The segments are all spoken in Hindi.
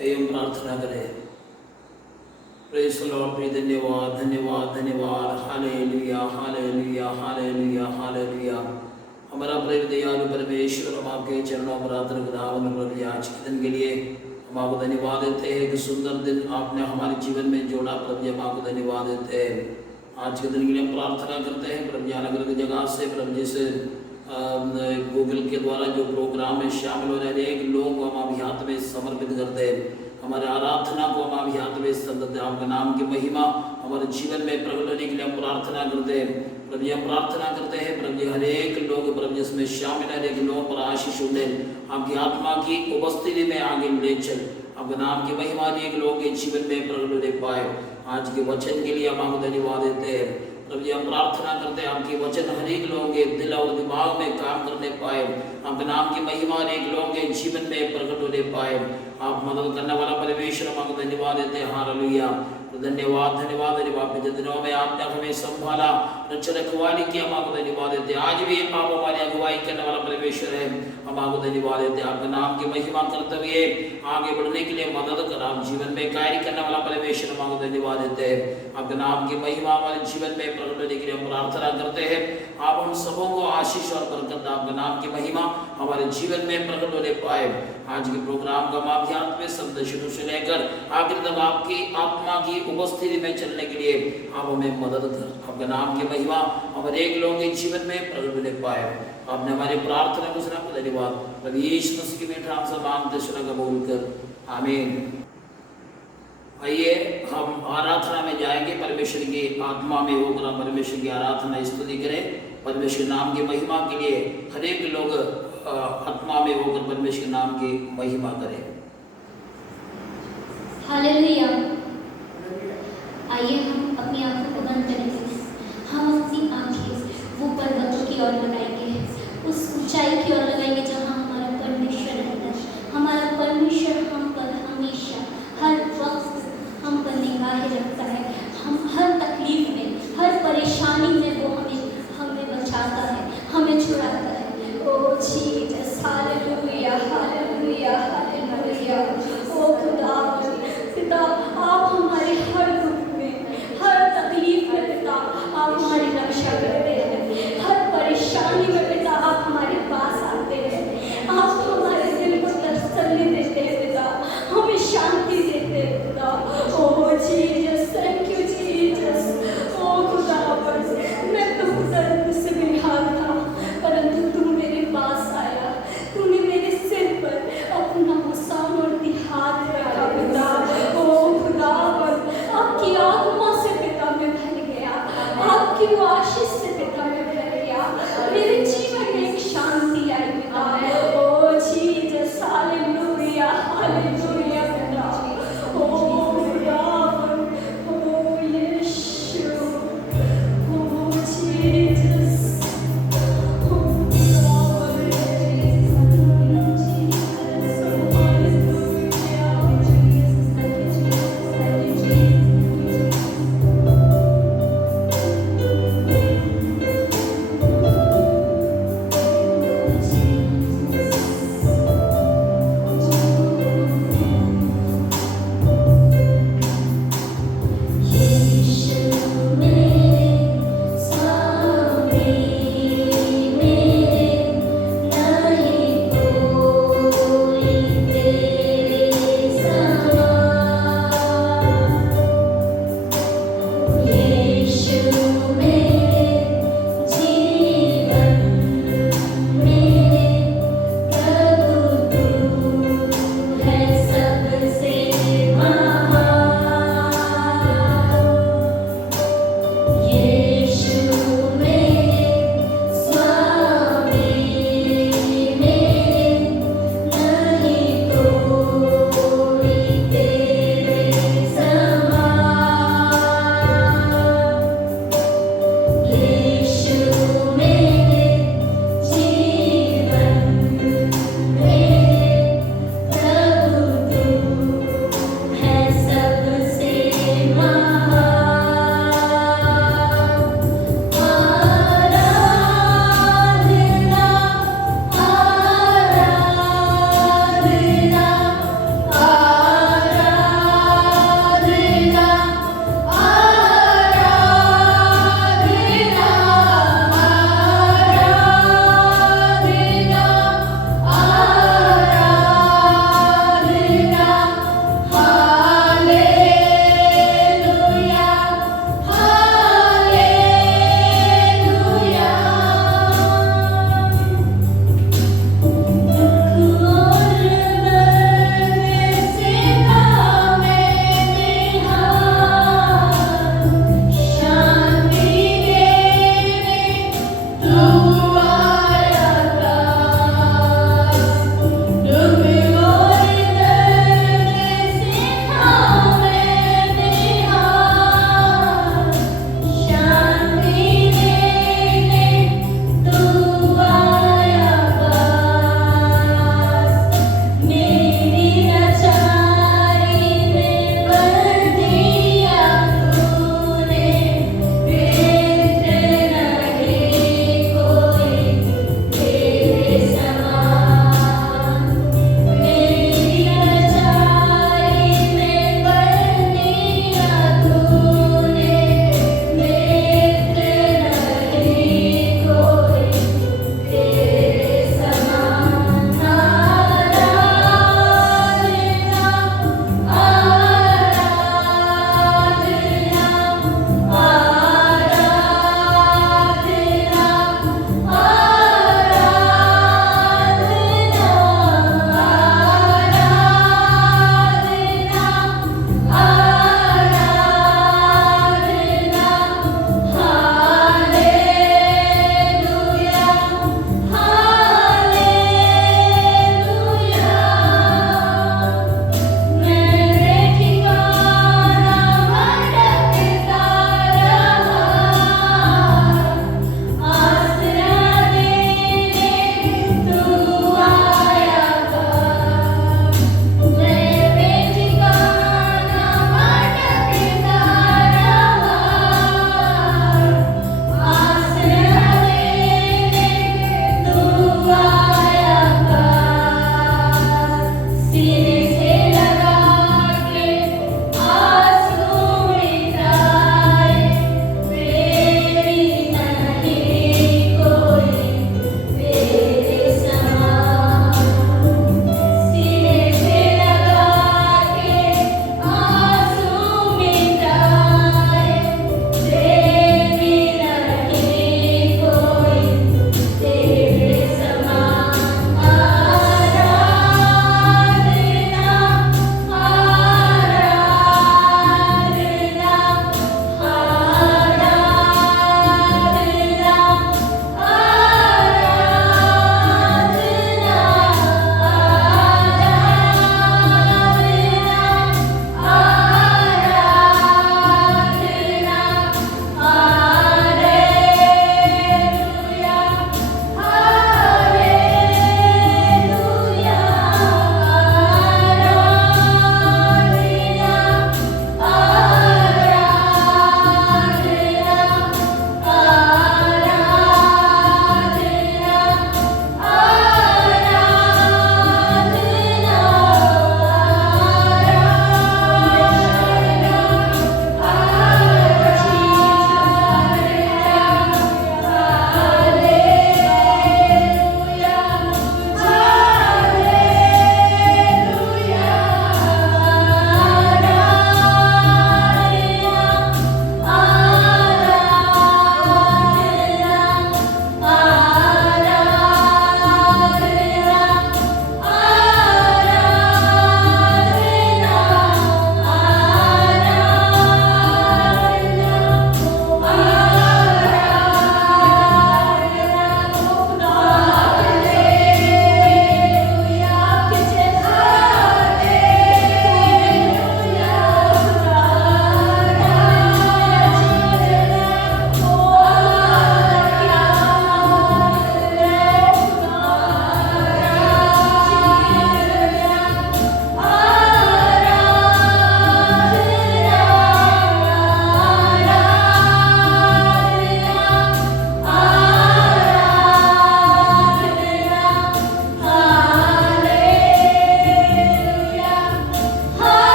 एवं प्रार्थना करें। प्रेज़ द लॉर्ड, प्रिय धन्यवाद धन्यवाद धन्यवाद, हालेलुया हालेलुया हालेलुया हालेलुया। हमारा प्रेम दयालु परमेश्वर, हम आपके चरणों में प्रार्थना खुदावन प्रभु आज के दिन के लिए हम आपको धन्यवाद देते हैं कि सुंदर दिन आपने हमारे जीवन में जोड़ा। प्रभु हम आपको धन्यवाद देते हैं। आज के दिन के लिए हम प्रार्थना करते हैं प्रभु अलग अलग जगह से प्रभु जैसे गूगल के द्वारा जो प्रोग्राम में शामिल हो रहे एक लोगों को हम आपके हाथ में समर्पित करते हैं। हमारे आराधना को हम आपके हाथ में समर्पित, आपका नाम की महिमा हमारे जीवन में प्रकट होने के लिए हम प्रार्थना करते हैं। प्रभु हम प्रार्थना करते हैं प्रभु हर एक लोग प्रभु जिसमें शामिल है एक लोगों पर आशीष उठे, आपकी आत्मा की उपस्थिति में आगे ले चल, आपके नाम की महिमा एक लोगों के जीवन में प्रकट होने पाए। आज के वचन के लिए हम आपको धन्यवाद देते हैं। प्रभु हम प्रार्थना करते हैं आपके वचन हर एक लोगों के दिल और दिमाग में काम करने पाए, आपके नाम की महिमा एक लोगों के जीवन में प्रकट होने पाए। आप मदद करने वाला परमेश्वर हम आपको धन्यवाद देते हैं। हालेलुया, धन्यवाद धन्यवाद धन्यवाद। पिछले दिनों में आपने हमें संभाला, रक्षा रखवाली की, हम आपको धन्यवाद देते हैं। आज भी आप हमारी अगुवाई करने वाला परमेश्वर है, हम आपको धन्यवाद देते हैं। आपके नाम की महिमा करते हुए आगे बढ़ने के लिए मदद कर, आप जीवन में कार्य करने वाला परमेश्वर हम आपको धन्यवाद देते हैं। आपके नाम की महिमा हमारे जीवन में प्रकट होने के लिए हम प्रार्थना करते हैं। आप हम सबों को आशीष और बरकत, आपके नाम की महिमा हमारे जीवन में प्रकट होने पाए। आज के प्रोग्राम का माध्यम में शब्द शुरू से लेकर आखिर तक आपकी आत्मा की उपस्थिति में चलने के लिए आप हमें मदद कर, आपके नाम की महिमा हमारे एक लोगों के जीवन में प्रकट होने पाए। आपने हमारी प्रार्थना को सुना, धन्यवाद। प्रभु यीशु मसीह के मीठा नाम से मांगते सुना कबूल कर, आमीन। आइए हम आराधना में जाएंगे। परमेश्वर की आत्मा में होकर हम परमेश्वर की आराधना स्तुति करें। परमेश्वर नाम की महिमा के लिए हर एक लोग आत्मा में होकर परमेश्वर के नाम की महिमा करें। हालेलुया। आइए हम अपनी आंखों को बंद करेंगे। हम अपनी आंखें वो पर्वतों की ओर लगाएंगे, उस ऊंचाई की ओर लगाएंगे जहाँ हमारा परमेश्वर रहता है। हमारा परमेश्वर हम पर हमेशा हर वक्त हम पर निगाहें रखता है। हम हर तकलीफ में, हर परेशानी में वो हमें बचाता है, हमें छुड़ाता है। ओ जीसस, हालेलुया हालेलुया हालेलुया। ओ खुदा पिता, आप हमारे हर दुख में, हर तकलीफ में पिता आप हमारी रक्षा करते हैं। हर परेशानी में पिता आप हमारे पास आते हैं। आप हमारे दिल को तसल्ली देते हैं पिता, हमें शांति देते हैं पिता। ओ जीसस, थैंक यू जीसस। ओ खुदा, मैं तो दर्द से बेहाल था, परंतु तू मेरे पास आया। तूने मेरे सिर पर अपना मुसाम और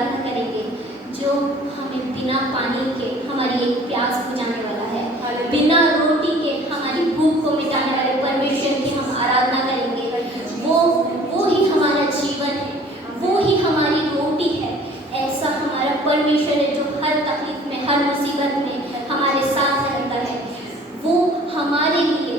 आराधना करेंगे, जो हमें बिना पानी के हमारी एक प्यास बुझाने वाला है, बिना रोटी के हमारी भूख को मिटाने वाले परमेश्वर की हम आराधना करेंगे। वो ही हमारा जीवन है, वो ही हमारी रोटी है। ऐसा हमारा परमेश्वर है जो हर तकलीफ में, हर मुसीबत में हमारे साथ रहता है। वो हमारे लिए,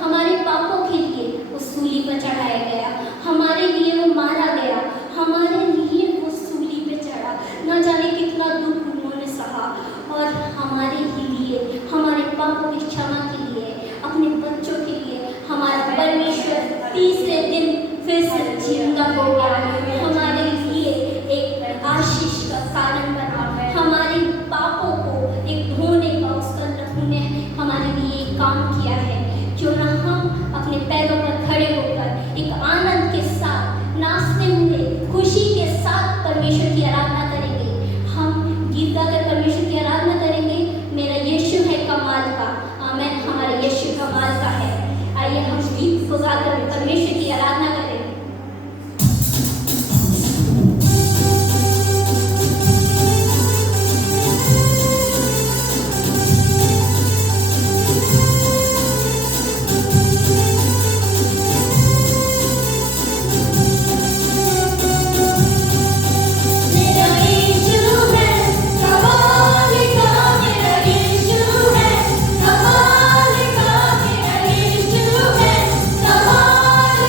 हमारे पापों के लिए उस सूली पर चढ़ाया गया, हमारे लिए वो मारा गया, हमारे लिए वो सूली पे चढ़ा। न जाने कितना दुख उन्होंने सहा, और हमारे ही लिए, हमारे पापों की क्षमा के लिए, अपने बच्चों के लिए हमारा परमेश्वर तीसरे दिन फिर से जिंदा हो गया, हमारे लिए एक आशीष का कारण बना, हमारे पापों को एक धोने का, उसका ने हमारे लिए एक काम किया है। क्यों ना हम अपने पैरों पर खड़े होकर एक आनंद के साथ, नाचते हुए, खुशी के साथ परमेश्वर की आराधना करेंगे। हम गीत गाकर परमेश्वर की आराधना करेंगे। मेरा यीशु है कमाल का, आमीन। हमारा यीशु कमाल का है। आइए हम गीत को गाकर परमेश्वर की आराधना करें। कमाल का मेरा यीशु है, कमाल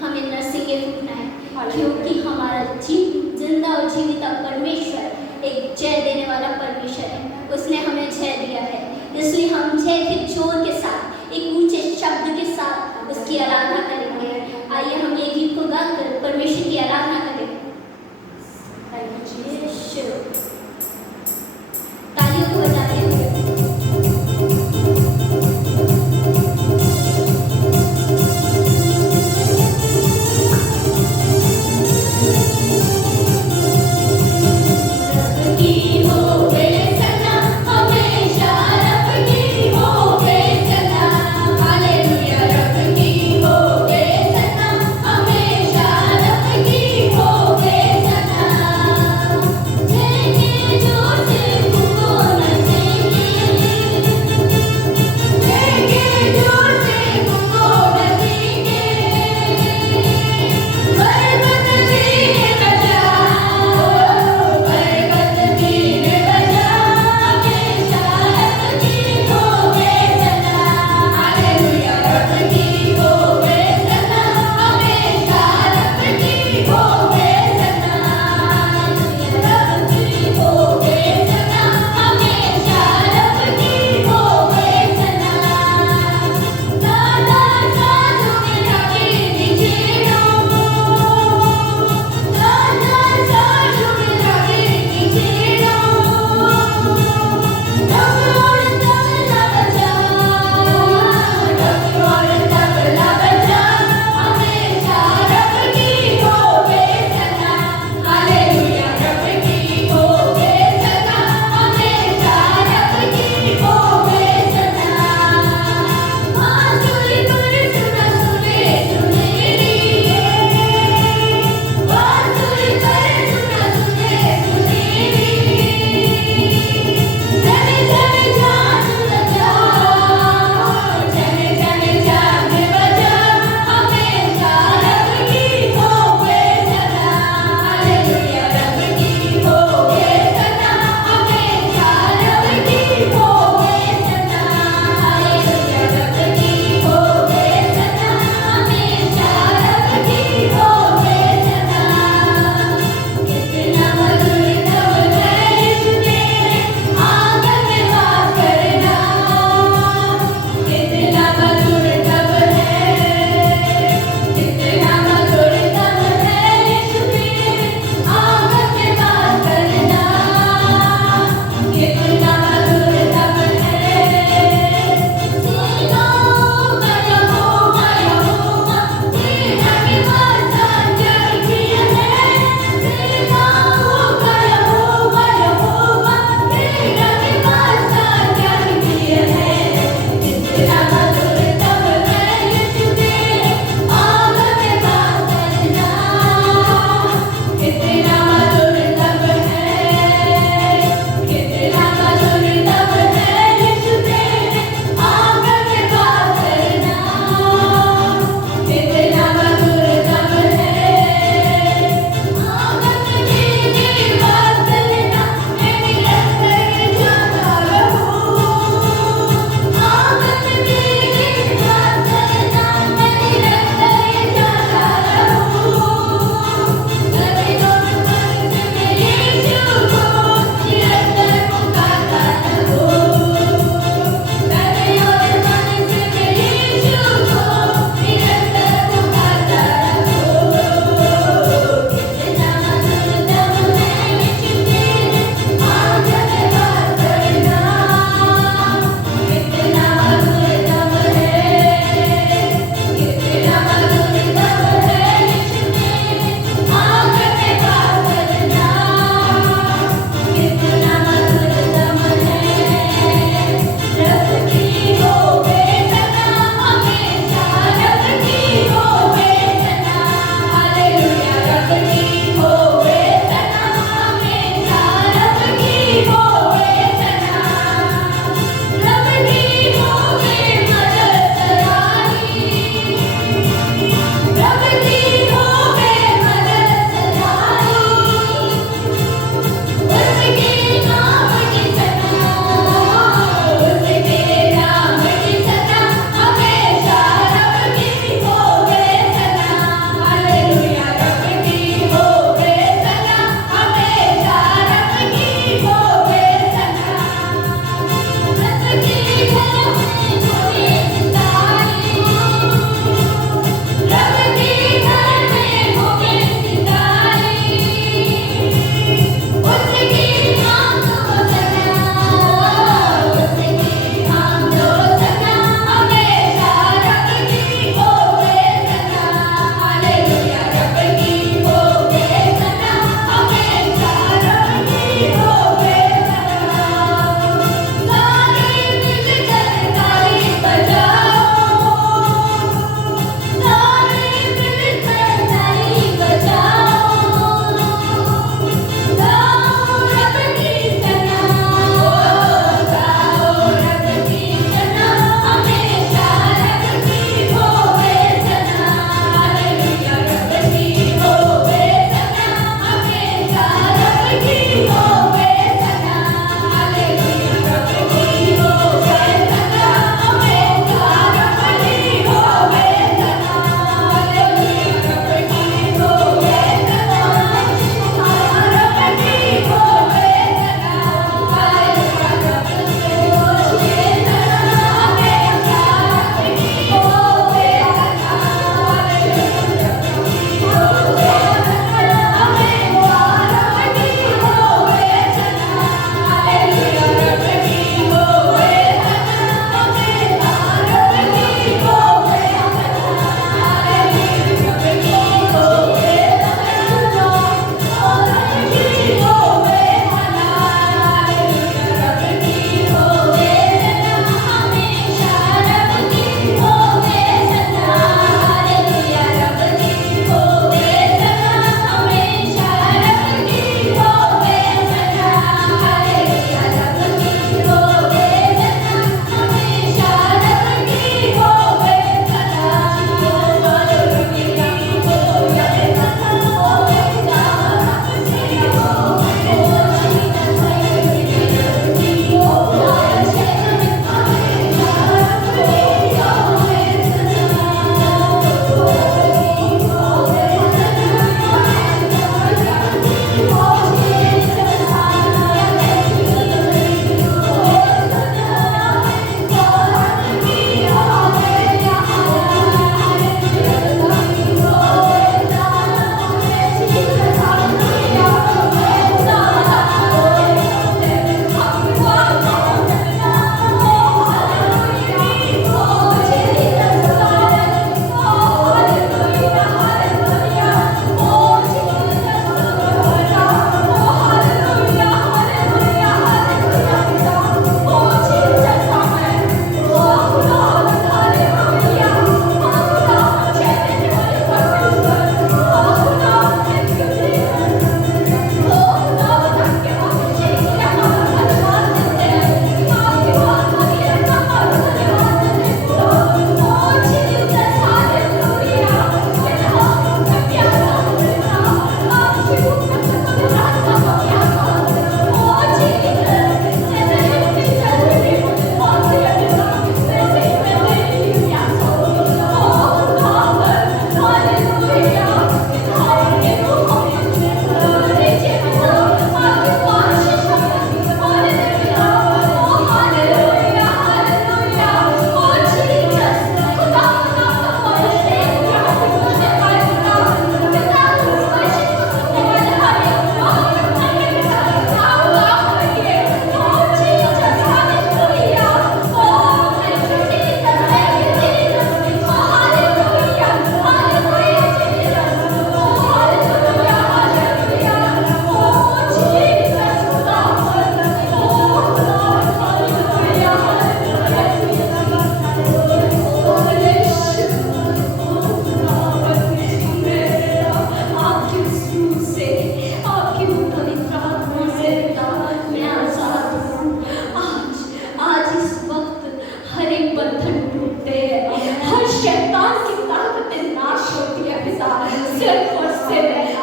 हमें नरसिंह उठना है, क्योंकि हमारा जिंदा और जीविता परमेश्वर एक जय देने वाला परमेश्वर है। उसने हमें जय दिया है, इसलिए हम जय के जोर के साथ एक ऊंचे शब्द के साथ उसकी आराधना करेंगे। आइए हम ये गीत को गाकर परमेश्वर की आराधना करें। तालियों को बजाते हुए Hey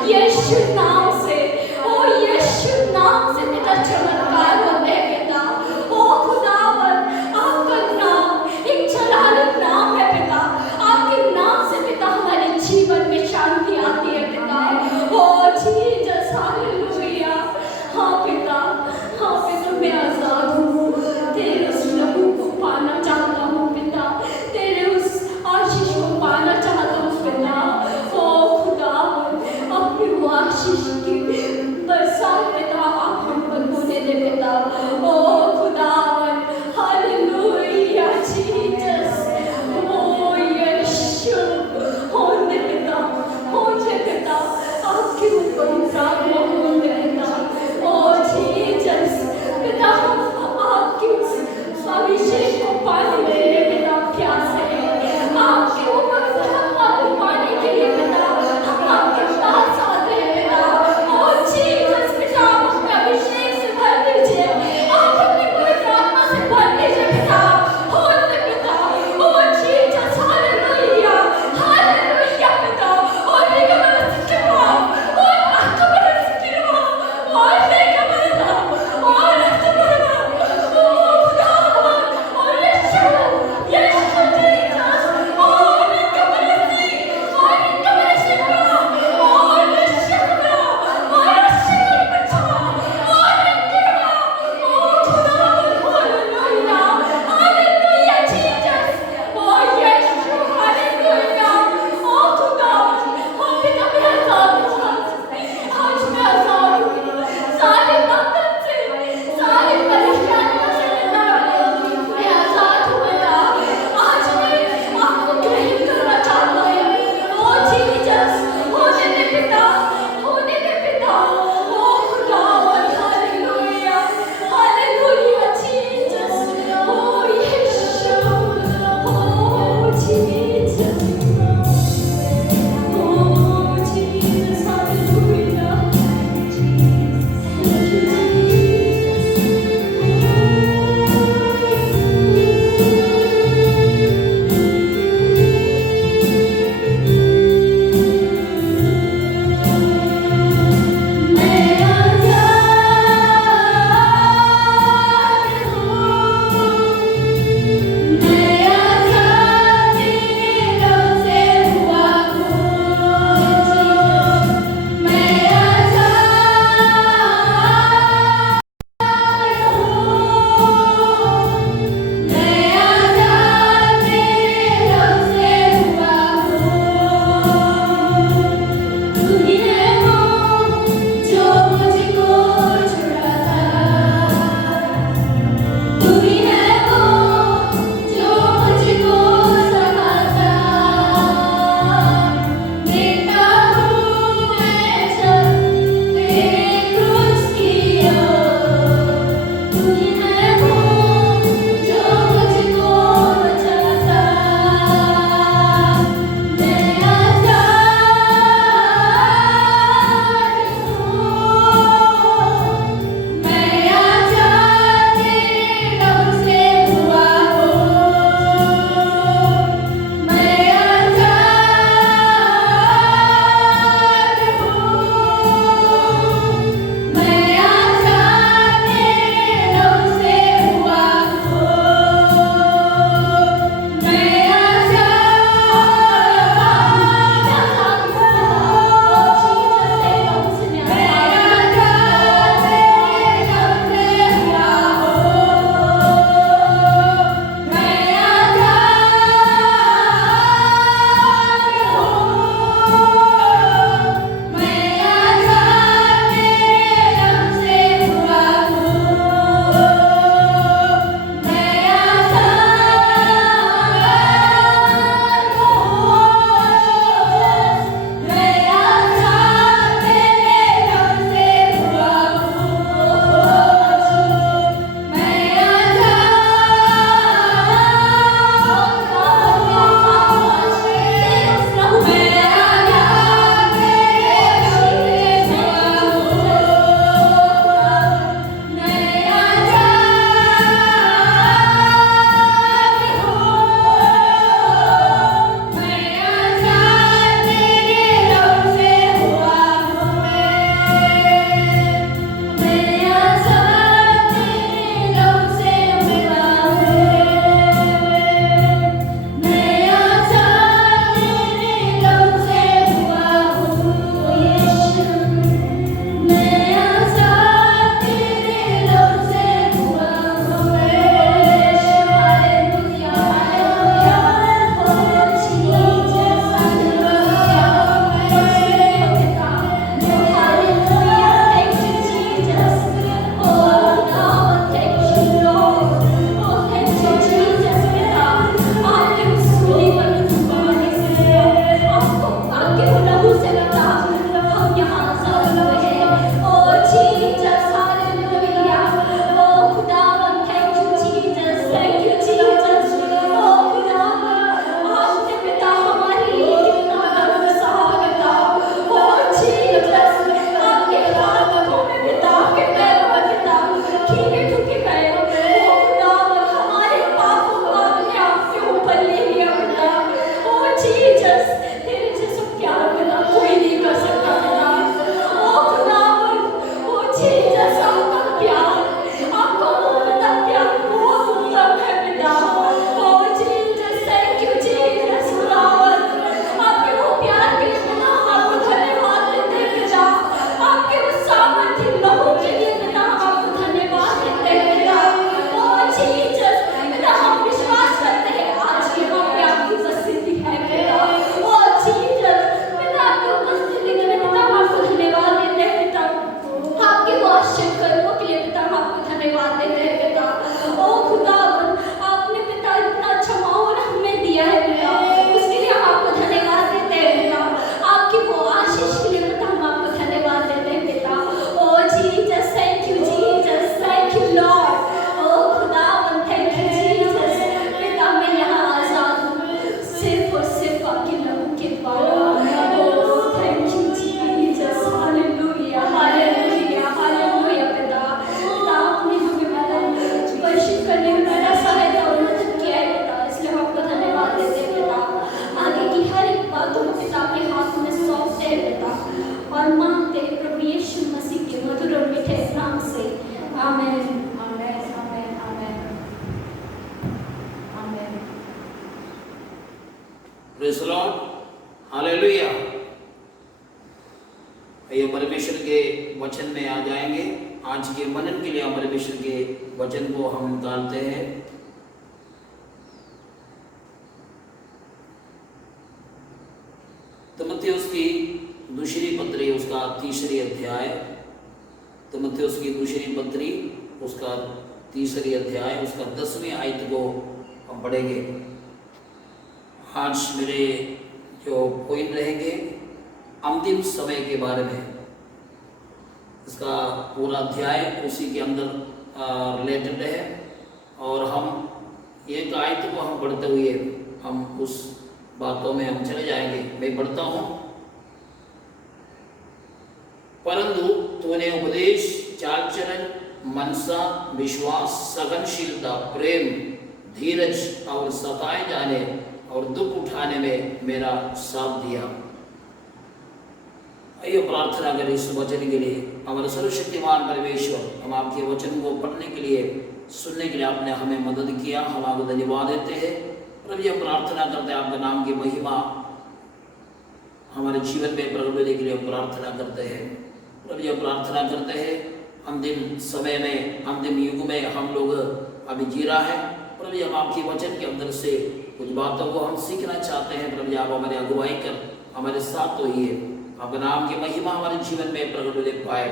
यीशु नाम से, ओ यीशु नाम से पिता चमत्कार होते हैं पिता। ओ खुदावन, आपका नाम एक जलालत नाम है पिता। आपके नाम से पिता हमारे जीवन में शांति आती है पिता। ओ जीसस, हालेलुया। हाँ पिता, हाँ पिता, मैं आजाद हूँ, तेरे उस लहू को पाना चाहता हूँ पिता, तेरे उस आशीष को पाना चाहता हूँ पिता। ओ खुदावन, अपनी वो आशीष की बरसात पिता आप हम पर होने दे पिता। ओ खुदावन, हालेलुया जीसस। ओ यीशु, होने पिता, होने पिता, आपके ऊपर प्रार्थना होने पिता। ओ जीसस पिता, आपके उस अभिषेक को पाने के लिए पिता प्यासे हैं। आपके ऊपर आपको पाने के लिए पिता हम आपके पास आते हैं पिता। ओ जीसस पिता, आप अपने अभिषेक से भर दीजिए, आप अपनी पवित्र आत्मा से भर दीजिए पिता। होने पिता, ओ जीसस, हालेलुया, हालेलुया पिता। और लेकर मेरा सिक्किमा, और आपका मेरा सिक्किमा, और लेकर मेरा, और आपका मेरा, ओ खुदावन, और यीशु, यीशु जीसस, और लेकर मेरा सिक्किमा, और लेकर मेरा सिक्किमा, और यीशु मेरा, और यीशु पिता, और लेकर मेरा, ओ खुदावन, हालेलुया, हालेलुया जीसस, ओ यीशु, हालेलुया। ओ खुदावन, ओ पिता, मैं आजाद हूँ, आज मैं आजाद हूँ सारे बंधन से, सारी परेशानियों से पिता, मैं आजाद हूँ पिता। आज मैं आपको ग्रहण करना चाहता हूँ। ओ जीसस, होने दे पिता, होने दे पिता। ओ खुदावन, हालेलुया, हालेलुया जीसस। ओ यीशु, ओ जीसस, ओ जीसस, हालेलुया। हालेलुया। ये परमेश्वर के वचन में आ जाएंगे। आज के मनन के लिए हम परमेश्वर के वचन को हम निकालते हैं। तीमुथियुस की दूसरी पत्री उसका 3री अध्याय, तीमुथियुस की दूसरी पत्री उसका 3री अध्याय उसका 10वीं आयत को हम पढ़ेंगे। आज मेरे जो पॉइंट रहेंगे अंतिम समय के बारे में। इसका पूरा अध्याय उसी के अंदर रिलेटेड है और हम एक आयत को हम पढ़ते हुए हम उस बातों में हम चले जाएंगे। मैं पढ़ता हूँ। परंतु तूने उपदेश, चाल चलन, मनसा, विश्वास, सहनशीलता, प्रेम, धीरज और सताए जाने और दुख उठाने में मेरा साथ दिया। आइए प्रार्थना करें इस वचन के लिए। हमारे सर्वशक्तिमान परमेश्वर, हम आपके वचन को पढ़ने के लिए, सुनने के लिए आपने हमें मदद किया, हम आपको धन्यवाद देते हैं। प्रभु जी, हम प्रार्थना करते हैं आपके नाम की महिमा हमारे जीवन में प्रकट होने के लिए प्रार्थना करते हैं। प्रभु जी, हम प्रार्थना करते हैं अंतिम समय में, अंतिम युग में हम लोग अभी जी रहा है। प्रभु जी, हम आपके वचन के अंदर से कुछ बातों को हम सीखना चाहते हैं। प्रभु जी, आप हमारे अगुवाई कर हमारे साथ तो ही है, आपके नाम की महिमा हमारे जीवन में प्रकट होने पाए।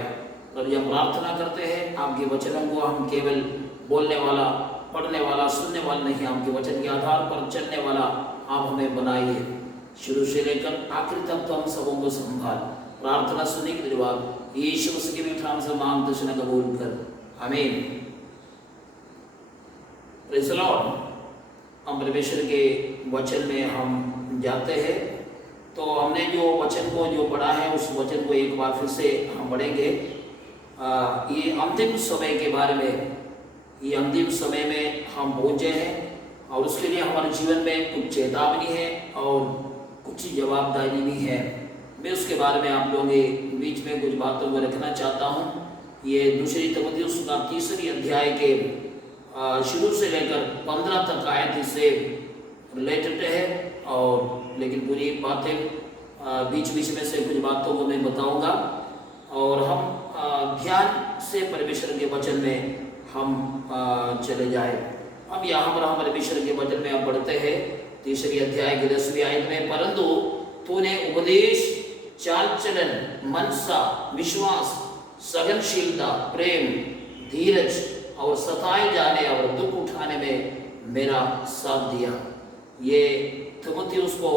प्रभु जी, हम प्रार्थना करते हैं आपके वचनों को हम केवल बोलने वाला, पढ़ने वाला, सुनने वाला नहीं, आपके वचन के आधार पर चलने वाला आप हमें बनाइए। शुरू से लेकर आखिर तक तो हम सबों को संभाल। प्रार्थना सुनने के धन्यवाद यीशु मसीह के मीठा नाम से मांग दर्शन कबूल कर, आमीन। Praise the Lord. हम परमेश्वर के वचन में हम जाते हैं। तो हमने जो वचन को जो पढ़ा है उस वचन को एक बार फिर से हम पढ़ेंगे। ये अंतिम समय के बारे में, ये अंतिम समय में हम पहुँचे हैं और उसके लिए हमारे जीवन में कुछ चेतावनी है और कुछ जवाबदारी भी है। मैं उसके बारे में आप लोगों के बीच में कुछ बातों को रखना चाहता हूँ। ये दूसरी तीमुथियुस का 3री अध्याय के शुरू से लेकर 15 तक आयत से रिलेटेड है और लेकिन पूरी बातें बीच बीच में से कुछ बातों को मैं बताऊंगा और हम ध्यान से परमेश्वर के वचन में हम चले जाए। अब यहाँ पर हम परमेश्वर के वचन में अब बढ़ते हैं 3री अध्याय की 10वीं आयत में। परंतु तूने उपदेश, चाल चलन, मनसा, विश्वास, सहनशीलता, प्रेम, धीरज और सताए जाने और दुख उठाने में मेरा साथ दिया। ये तीमुथियुस को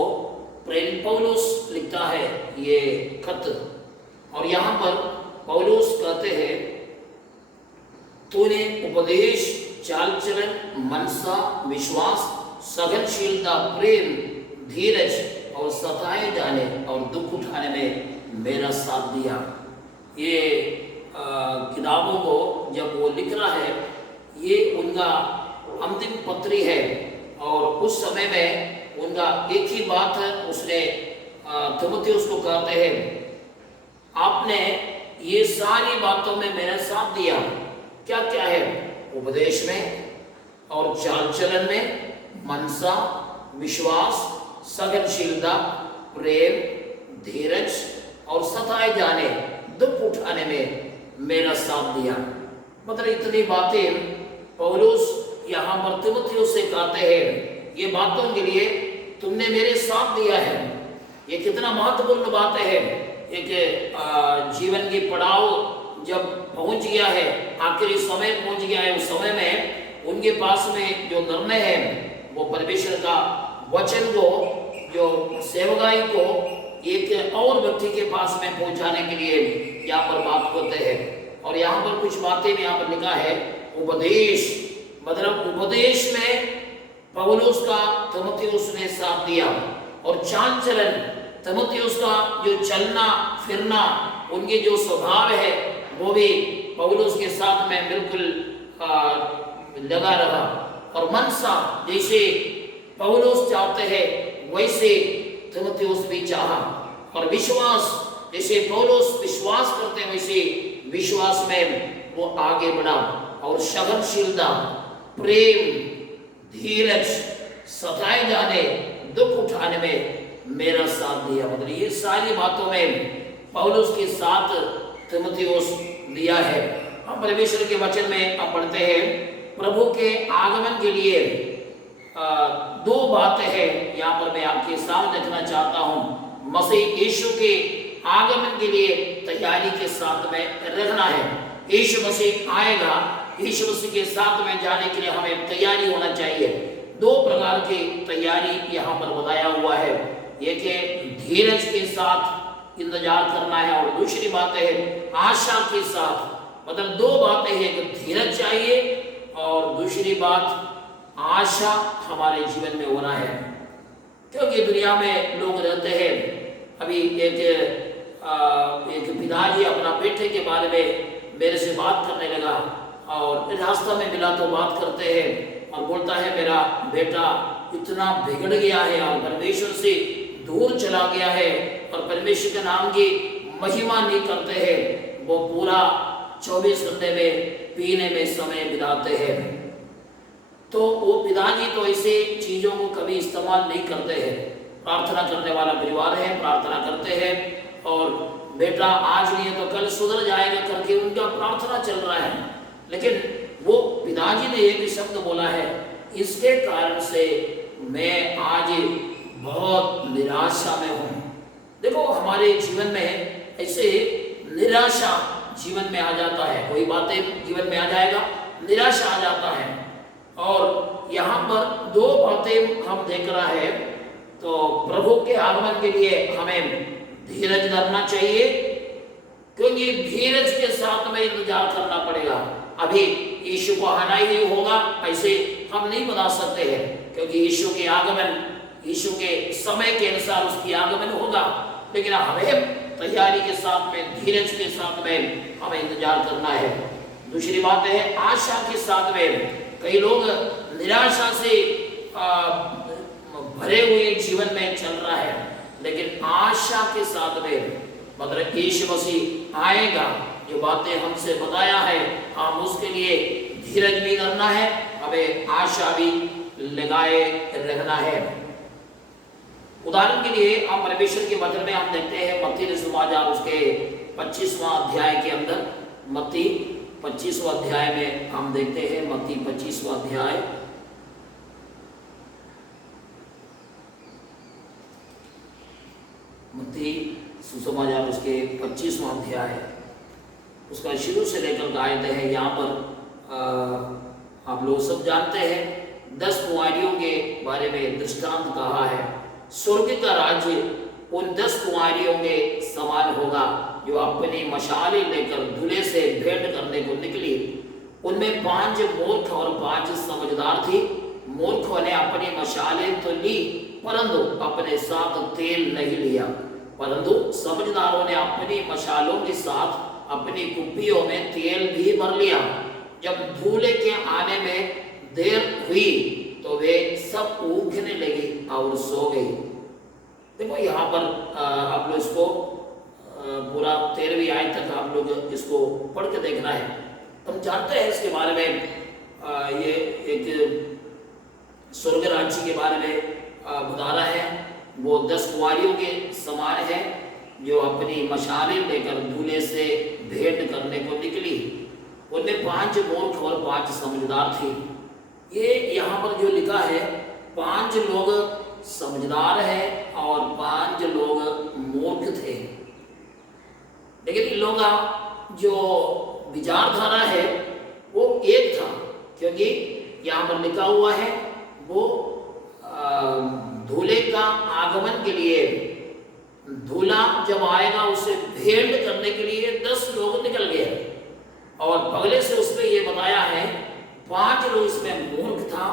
प्रेरित पौलुस लिखता है ये खत और यहाँ पर पौलुस कहते हैं तूने उपदेश, चाल चलन, मनसा, विश्वास, सहनशीलता, प्रेम, धीरज और सताए जाने और दुख उठाने में मेरा साथ दिया। ये किताबों को जब वो लिख रहा है, ये उनका अंतिम पत्री है और उस समय में उनका एक ही बात है। उसने तीमुथियुस को कहते हैं आपने ये सारी बातों में मेरा साथ दिया। क्या क्या है? उपदेश में और चाल चलन में, मनसा, विश्वास, सहनशीलता, प्रेम, धीरज और सताए जाने, दुख उठाने में मेरा साथ दिया। मतलब इतनी बातें पौलुस यहाँ पर तीमुथियुस से कहते हैं, ये बातों के लिए तुमने मेरे साथ दिया है। ये कितना महत्वपूर्ण बात है। एक जीवन की पड़ाव जब पहुंच गया है, आखिरी समय पहुंच गया है, उस समय में उनके पास में जो निर्णय है वो परमेश्वर का वचन को, जो सेवकाई को एक और व्यक्ति के पास में पहुंचाने के लिए यहाँ पर बात करते हैं। और यहाँ पर कुछ बातें यहाँ पर लिखा है उपदेश, मतलब उपदेश में पौलुस का तीमुथियुस ने साथ दिया और चाल चलन, तीमुथियुस का जो चलना फिरना, उनके जो स्वभाव है वो भी पौलुस के साथ में बिल्कुल लगा रहा। और मनसा, जैसे पौलुस चाहते हैं वैसे तीमुथियुस भी चाहा। और विश्वास, जैसे पौलुस विश्वास करते हैं वैसे विश्वास में वो आगे बढ़ा। और सहनशीलता, प्रेम, धीरज, सताए जाने, दुख उठाने में मेरा साथ दिया। मतलब ये सारी बातों में पौलुस के साथ तीमुथियुस दिया है। हम परमेश्वर के वचन में अब पढ़ते हैं। प्रभु के आगमन के लिए दो बातें हैं यहाँ पर मैं आपके सामने देखना चाहता हूँ। मसीह यीशु के आगमन के लिए तैयारी के साथ में रहना है। यीशु मसीह आएगा, यीशु मसीह के साथ में जाने के लिए हमें तैयारी होना चाहिए। दो प्रकार की तैयारी यहाँ पर बताया हुआ है। एक है धीरज के साथ इंतजार करना है और दूसरी बात है आशा के साथ। मतलब दो बातें हैं, एक धीरज चाहिए और दूसरी बात आशा हमारे जीवन में होना है। क्योंकि दुनिया में लोग रहते हैं। अभी एक पिताजी अपना बेटे के बारे में मेरे से बात करने लगा और रास्ता में मिला तो बात करते हैं और बोलता है मेरा बेटा इतना बिगड़ गया है और परमेश्वर से दूर चला गया है और परमेश्वर के नाम की महिमा नहीं करते हैं। वो पूरा 24 घंटे में पीने में समय बिताते हैं। तो वो पिताजी तो ऐसे चीज़ों को कभी इस्तेमाल नहीं करते हैं। प्रार्थना करने वाला परिवार है, प्रार्थना करते हैं और बेटा आज नहीं है तो कल सुधर जाएगा करके उनका प्रार्थना चल रहा है। लेकिन वो पिताजी ने एक शब्द बोला है, इसके कारण से मैं आज बहुत निराशा में हूँ। देखो हमारे जीवन में ऐसे निराशा जीवन में आ जाता है। कोई बातें जीवन में आ जाएगा, निराशा आ जाता है। और यहाँ पर दो बातें हम देख रहा है। तो प्रभु के आगमन के लिए हमें धीरज धरना चाहिए, क्योंकि धीरज के साथ में इंतजार करना पड़ेगा। अभी यीशु को आना ही होगा ऐसे हम नहीं बता सकते हैं, क्योंकि यीशु के आगमन यीशु के समय के अनुसार उसकी आगमन होगा। लेकिन हमें तैयारी के साथ में धीरज के साथ में हमें इंतजार करना है। दूसरी बात है आशा के साथ में। कई लोग निराशा से भरे हुए जीवन में चल रहा है, लेकिन आशा के साथ में मतलब यीशु मसीह आएगा, जो बातें हमसे बताया है हम उसके लिए धीरज भी करना है, हमें आशा भी लगाए रहना है। उदाहरण के लिए हम परमेश्वर के वचन में हम देखते हैं मत्ती सुसमाचार उसके 25वां अध्याय के अंदर, मत्ती 25वां अध्याय में हम देखते हैं, मत्ती 25वां अध्याय मत्ती सुसमाचार उसके 25वां अध्याय उसका शुरू से लेकर आयते हैं। यहाँ पर आप लोग सब जानते हैं 10 कुंवारियों के बारे में दृष्टांत कहा है। स्वर्ग का राज्य उन 10 कुंवारियों के समान होगा जो अपनी मशालें लेकर दूल्हे से भेंट करने को निकली। उनमें 5 मूर्ख और 5 समझदार थे। मूर्खों ने अपनी मशालें तो ली परंतु अपने साथ तेल नहीं लिया, परंतु समझदारों ने अपनी मशालों के साथ अपनी कुप्पियों में तेल भी भर लिया। जब दूल्हे के आने में देर हुई तो वे सब ऊँघने लगी और सो गई। देखो यहाँ पर आप लोग इसको पूरा 13वीं आयत तक आप लोग इसको पढ़ के देखना है। हम जानते हैं इसके बारे में ये एक स्वर्ग राज्य के बारे में बता रहा है। वो 10 कुंवारियों के समान है जो अपनी मशालें लेकर दूल्हे से भेंट करने को निकली। उनमें 5 मूर्ख और 5 समझदार थे। ये यहाँ पर जो लिखा है 5 लोग समझदार हैं और 5 लोग मूर्ख थे। लेकिन इन लोगों का जो विचारधारा है वो एक था, क्योंकि यहाँ पर लिखा हुआ है वो दूल्हे का आगमन के लिए, दूल्हा जब आएगा उसे भेंट करने के लिए 10 लोग निकल गए। और पहले से उसमें ये बताया है 5 लोग इसमें मूर्ख था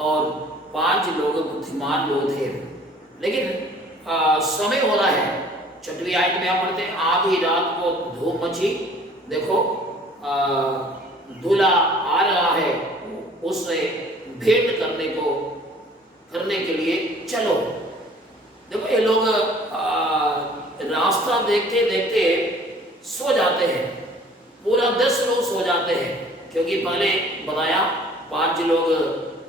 और 5 लोग बुद्धिमान लोग थे। लेकिन समय हो रहा है, 6वीं आयत में हम पढ़ते हैं आधी रात को धूम मची, देखो दूल्हा आ रहा है, उससे भेंट करने के लिए चलो। देखो ये लोग रास्ता देखते देखते सो जाते हैं, पूरा 10 लोग सो जाते हैं, क्योंकि पहले बताया 5 लोग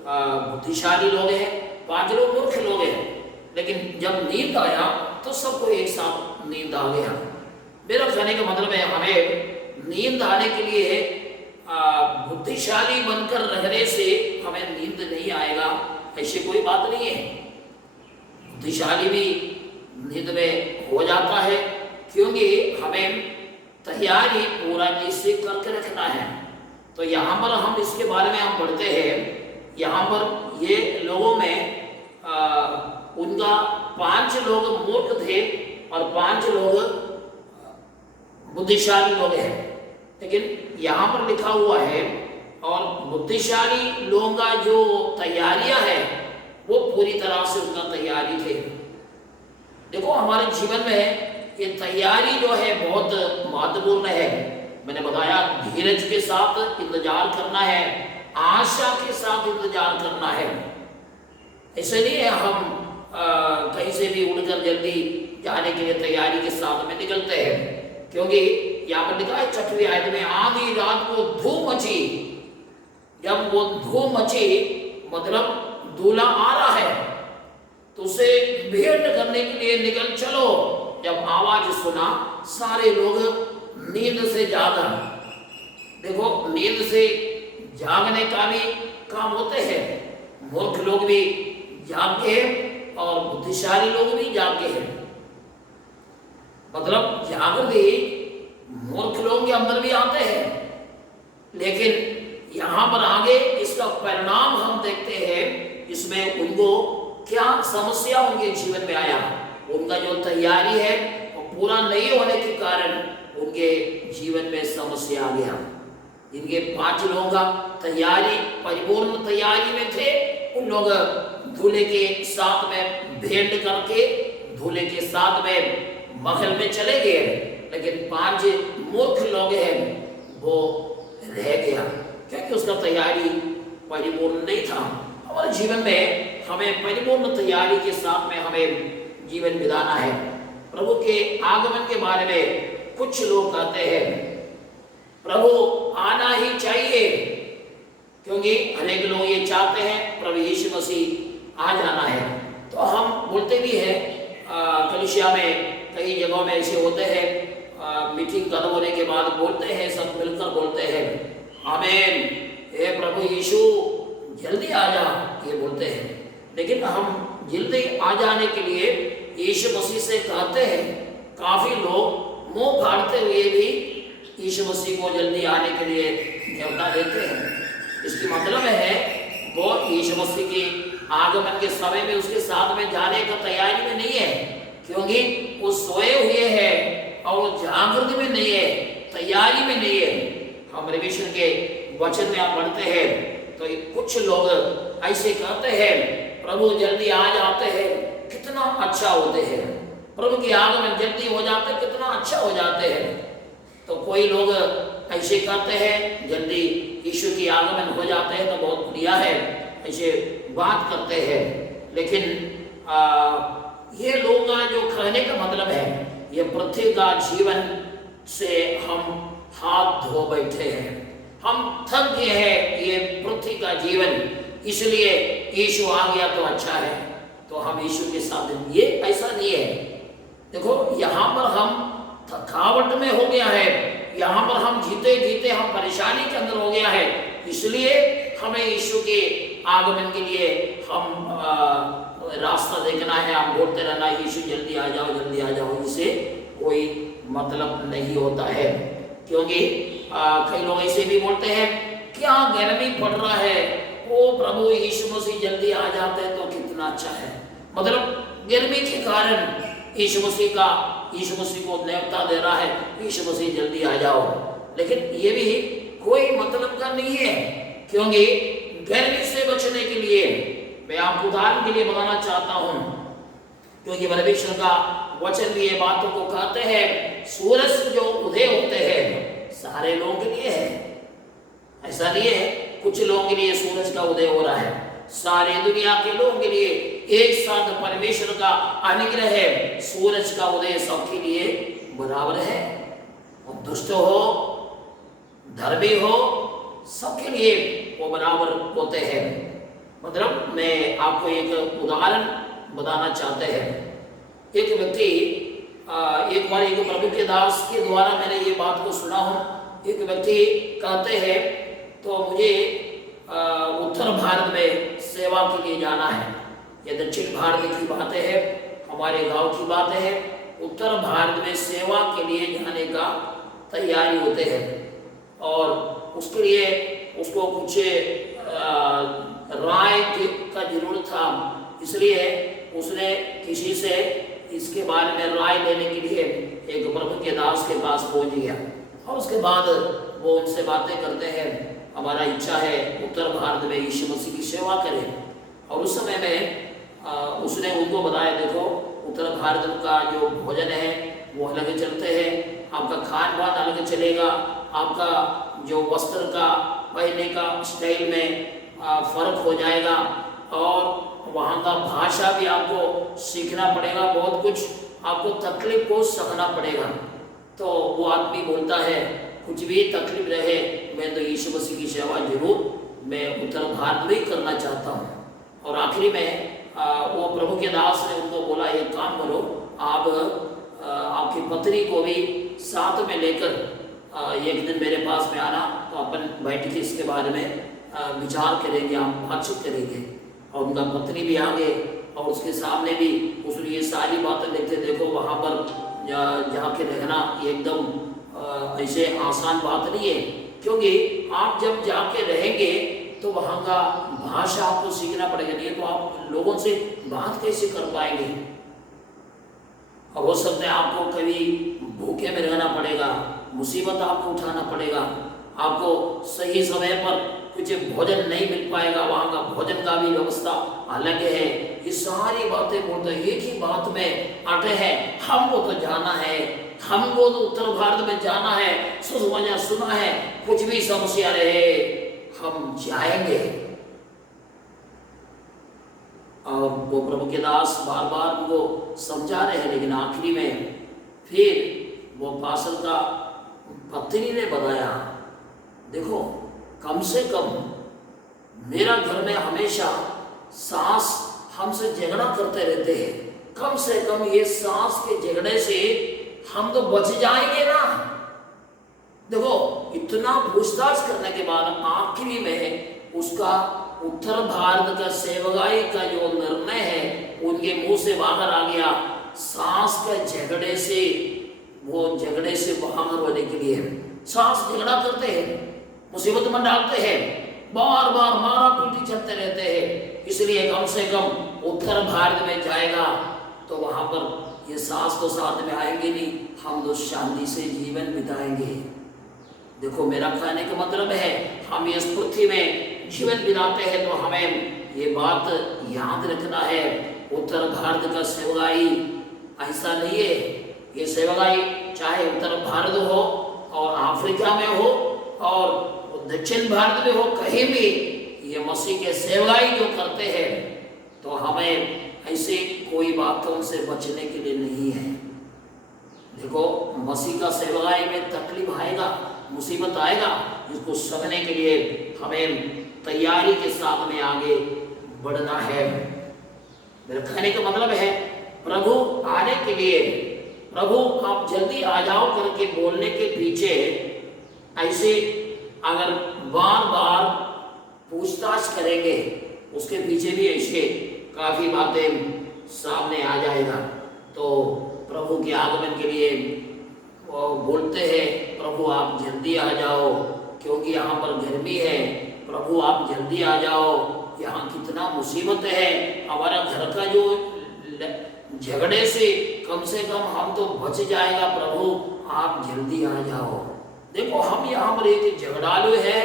बुद्धिशाली लोग हैं, 5 लोग मूर्ख लोग हैं। लेकिन जब नींद आया तो सबको एक साथ नींद आ गया। मेरा कहने का मतलब है हमें नींद आने के लिए बुद्धिशाली बनकर रहने से हमें नींद नहीं आएगा, ऐसी कोई बात नहीं है। बुद्धिशाली भी नींद में हो जाता है, क्योंकि हमें तैयारी पूरा निश्चित करके रखना है। तो यहाँ पर हम इसके बारे में हम पढ़ते हैं, यहाँ पर ये लोगों में उनका 5 लोग मूर्ख थे और 5 लोग बुद्धिशाली लोग हैं। लेकिन यहाँ पर लिखा हुआ है और बुद्धिशाली लोगों का जो तैयारियां है वो पूरी तरह से उनका तैयारी थे। देखो हमारे जीवन में ये तैयारी जो है बहुत महत्वपूर्ण है। मैंने बताया धीरज के साथ इंतजार करना है, आशा के साथ इंतजार करना है। ऐसे नहीं है हम कहीं से भी उड़कर जल्दी जाने के लिए तैयारी के साथ में निकलते हैं, क्योंकि यहाँ पर लिखा है 6वीं आयत में, आधी रात को धूम मची। जब वो धूम मची मतलब दूल्हा आ रहा है तो उसे भेंट करने के लिए निकल चलो। जब आवाज सुना सारे लोग नींद से जागा। देखो नींद से जागने का भी काम होते हैं, मूर्ख लोग भी जागे हैं और बुद्धिशाली लोग भी जागे हैं। मतलब जागृति मूर्ख लोगों के अंदर भी आते हैं, लेकिन यहाँ पर आगे इसका परिणाम हम देखते हैं। इसमें उनको क्या समस्या उनके जीवन में आया, उनका जो तैयारी है वो पूरा नहीं होने के कारण उनके जीवन में समस्या आ गया। इनके 5 लोगों का तैयारी परिपूर्ण तैयारी में थे, उन लोग दूल्हे के साथ में भेंट करके दूल्हे के साथ में महल में चले गए, लेकिन 5 मूर्ख लोग हैं वो रह गया, क्योंकि उसका तैयारी परिपूर्ण नहीं था। हमारे जीवन में हमें परिपूर्ण तैयारी के साथ में हमें जीवन बिताना है। प्रभु के आगमन के बारे में कुछ लोग कहते हैं प्रभु आना ही चाहिए, क्योंकि अनेक लोग ये चाहते हैं प्रभु यीशु मसीह आ जाना है। तो हम बोलते भी हैं, कलीसिया में कई जगहों में ऐसे होते हैं, मीटिंग खत्म होने के बाद बोलते हैं, सब मिलकर बोलते हैं आमीन, हे प्रभु यीशु जल्दी आ जा, ये बोलते हैं। लेकिन हम जल्दी आ जाने के लिए यीशु मसीह से कहते हैं। काफी लोग मुंह फाड़ते हुए भी यीशु मसीह को जल्दी आने के लिए न्योता देते हैं। इसकी मतलब है वो यीशु मसीह के आगमन के समय में उसके साथ में जाने का तैयारी में नहीं है, क्योंकि वो सोए हुए हैं और जागृति में नहीं है, तैयारी में नहीं है। हम परमेश्वर के वचन में आप पढ़ते हैं तो कुछ लोग ऐसे कहते हैं प्रभु जल्दी आ जाते हैं कितना अच्छा होते हैं, प्रभु के आगमन जल्दी हो जाते हैं कितना अच्छा हो जाते हैं। तो कोई लोग ऐसे कहते हैं जल्दी यीशु की आगमन हो जाते हैं तो बहुत बढ़िया है, ऐसे बात करते हैं। लेकिन ये लोग जो कहने का मतलब है ये पृथ्वी का जीवन से हम हाथ धो बैठे हैं, हम थक गए हैं ये पृथ्वी का जीवन, इसलिए यीशु आ गया तो अच्छा है, तो हम यीशु के साथ। ये ऐसा नहीं है। देखो यहाँ पर हम थकावट में हो गया है, यहाँ पर हम जीते जीते हम परेशानी के अंदर हो गया है, इसलिए हमें यीशु के आगमन के लिए हम रास्ता देखना है, हम बोलते रहना यीशु जल्दी आ जाओ जल्दी आ जाओ, इससे कोई मतलब नहीं होता है। क्योंकि कई लोग ऐसे भी बोलते हैं क्या गर्मी पड़ रहा है, ओ प्रभु यीशु मसीह जल्दी आ जाते हैं तो कितना अच्छा है। मतलब गर्मी के कारण यीशु मसीह को न्योता दे रहा है यीशु मसीह जल्दी आ जाओ, लेकिन ये भी कोई मतलब का नहीं है। क्योंकि गर्मी से बचने के लिए मैं आपको उदाहरण के लिए बताना चाहता हूं, क्योंकि परमेश्वर का वचन भी ये बातों को कहते हैं। सूरज जो उदय होते हैं सारे लोगों के लिए है, ऐसा नहीं है कुछ लोगों के लिए सूरज का उदय हो रहा है, सारे दुनिया के लोगों के लिए एक साथ परमेश्वर का अनुग्रह है। सूरज का उदय सबके लिए बराबर है, और दुष्ट हो धर्मी हो सबके लिए वो बराबर होते हैं। मतलब मैं आपको एक उदाहरण बताना चाहते हैं। एक व्यक्ति एक बार एक प्रभु के दास के द्वारा मैंने ये बात को सुना हूँ। एक व्यक्ति कहते हैं तो मुझे उत्तर भारत में सेवा के लिए जाना है। ये दक्षिण भारत की बातें हैं, हमारे गांव की बातें हैं। उत्तर भारत में सेवा के लिए जाने का तैयारी होते हैं और उसके लिए उसको कुछ राय का जरूरत था, इसलिए उसने किसी से इसके बारे में राय लेने के लिए एक प्रभु के दास के पास पहुंच गया और उसके बाद वो उनसे बातें करते हैं। हमारा इच्छा है उत्तर भारत में यीशु मसीह की सेवा करें। और उस समय में उसने उनको बताया, देखो उत्तर भारत का जो भोजन है वो अलग चलते हैं, आपका खान पान अलग चलेगा, आपका जो वस्त्र का पहनने का स्टाइल में फर्क हो जाएगा और वहाँ का भाषा भी आपको सीखना पड़ेगा, बहुत कुछ आपको तकलीफ को सहना पड़ेगा। तो वो आदमी बोलता है, कुछ भी तकलीफ रहे मैं तो यीशु मसीह की सेवा जरूर मैं उत्तर भारत में ही करना चाहता हूँ। और आखिरी में वो प्रभु के दास ने उनको बोला, एक काम करो, आप आपकी पत्नी को भी साथ में लेकर एक दिन मेरे पास में आना, तो अपन बैठ के इसके बारे में विचार करेंगे, हम बातचीत करेंगे। और उनका पत्नी भी आ गए और उसके सामने भी उसने ये सारी बातें लिखते, देखो वहाँ पर जाके रहना एकदम ऐसे आसान बात नहीं है, क्योंकि आप जब जाके रहेंगे तो वहाँ का भाषा आपको सीखना पड़ेगा, नहीं तो आप लोगों से बात कैसे कर पाएंगे। और हो सकता है आपको कभी भूखे में रहना पड़ेगा, मुसीबत आपको उठाना पड़ेगा, आपको सही समय पर कुछ भोजन नहीं मिल पाएगा, वहाँ का भोजन का भी व्यवस्था अलग है। ये सारी बातें बोलते हैं, एक ही बात में अटे हैं, हमको तो जाना है, हमको तो उत्तर भारत में जाना है, सुना है, कुछ भी समस्या रहे हम जाएंगे। और वो प्रभु के दास बार बार उनको समझा रहे हैं, लेकिन आखिरी में फिर वो पास्टर का पत्नी ने बताया, देखो कम से कम मेरा घर में हमेशा सास हमसे झगड़ा करते रहते हैं, कम से कम ये सास के झगड़े से हम तो बच जाएंगे ना। देखो इतना पूछताछ करने के बाद आखिरी में उसका उत्तर भारत का सेवकाई का जो निर्णय है उनके मुंह से बाहर आ गया, सास के झगड़े से, वो झगड़े से बाहर होने के लिए सास झगड़ा करते हैं, मुसीबत में डालते हैं, बार बार मारा पीटी चलते रहते हैं, इसलिए कम से कम उत्तर भारत में जाएगा तो वहां पर ये सास तो साथ में आएंगे नहीं, हम तो शांति से जीवन बिताएंगे। देखो मेरा कहने का मतलब है, हम इस पृथ्वी में जीवन बिताते हैं तो हमें ये बात याद रखना है, उत्तर भारत का सेवकाई ऐसा नहीं है। ये सेवकाई चाहे उत्तर भारत हो और अफ्रीका में हो और दक्षिण भारत में हो, कहीं भी ये मसीह के सेवकाई जो करते हैं तो हमें ऐसे कोई बातों से बचने के लिए नहीं है। देखो मसीह का सेवकाई में तकलीफ आएगा, मुसीबत आएगा, जिसको सहने के लिए हमें तैयारी के साथ में आगे बढ़ना है। मेरे कहने का मतलब है, प्रभु आने के लिए, प्रभु आप जल्दी आ जाओ करके बोलने के पीछे ऐसे अगर बार बार पूछताछ करेंगे, उसके पीछे भी ऐसे काफी बातें सामने आ जाएगा। तो प्रभु के आगमन के लिए वो बोलते हैं, प्रभु आप जल्दी आ जाओ क्योंकि यहाँ पर गर्मी है, प्रभु आप जल्दी आ जाओ, यहाँ कितना मुसीबत है, हमारा घर का जो झगड़े से कम हम तो बच जाएगा, प्रभु आप जल्दी आ जाओ। देखो हम यहाँ पर एक झगड़ालू है,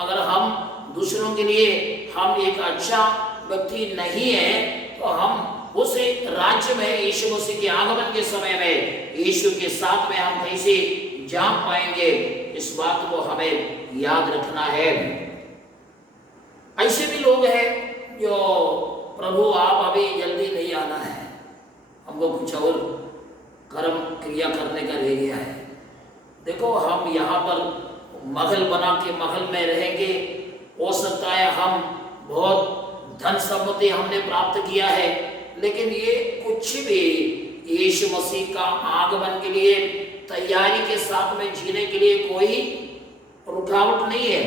अगर हम दूसरों के लिए हम एक अच्छा व्यक्ति नहीं है तो हम उस राज्य में यीशु मसीह के आगमन के समय में यीशु के साथ में हम कैसे जा पाएंगे, इस बात को हमें याद रखना है। ऐसे भी लोग हैं जो प्रभु आप अभी जल्दी नहीं आना है, हमको कुछ और कर्म क्रिया करने का रह गया है। देखो हम यहाँ पर महल बना के महल में रहेंगे, हो सकता है हम बहुत धन संपत्ति हमने प्राप्त किया है, लेकिन ये कुछ भी यीशु मसीह का आगमन के लिए तैयारी के साथ में जीने के लिए कोई रुकावट नहीं है।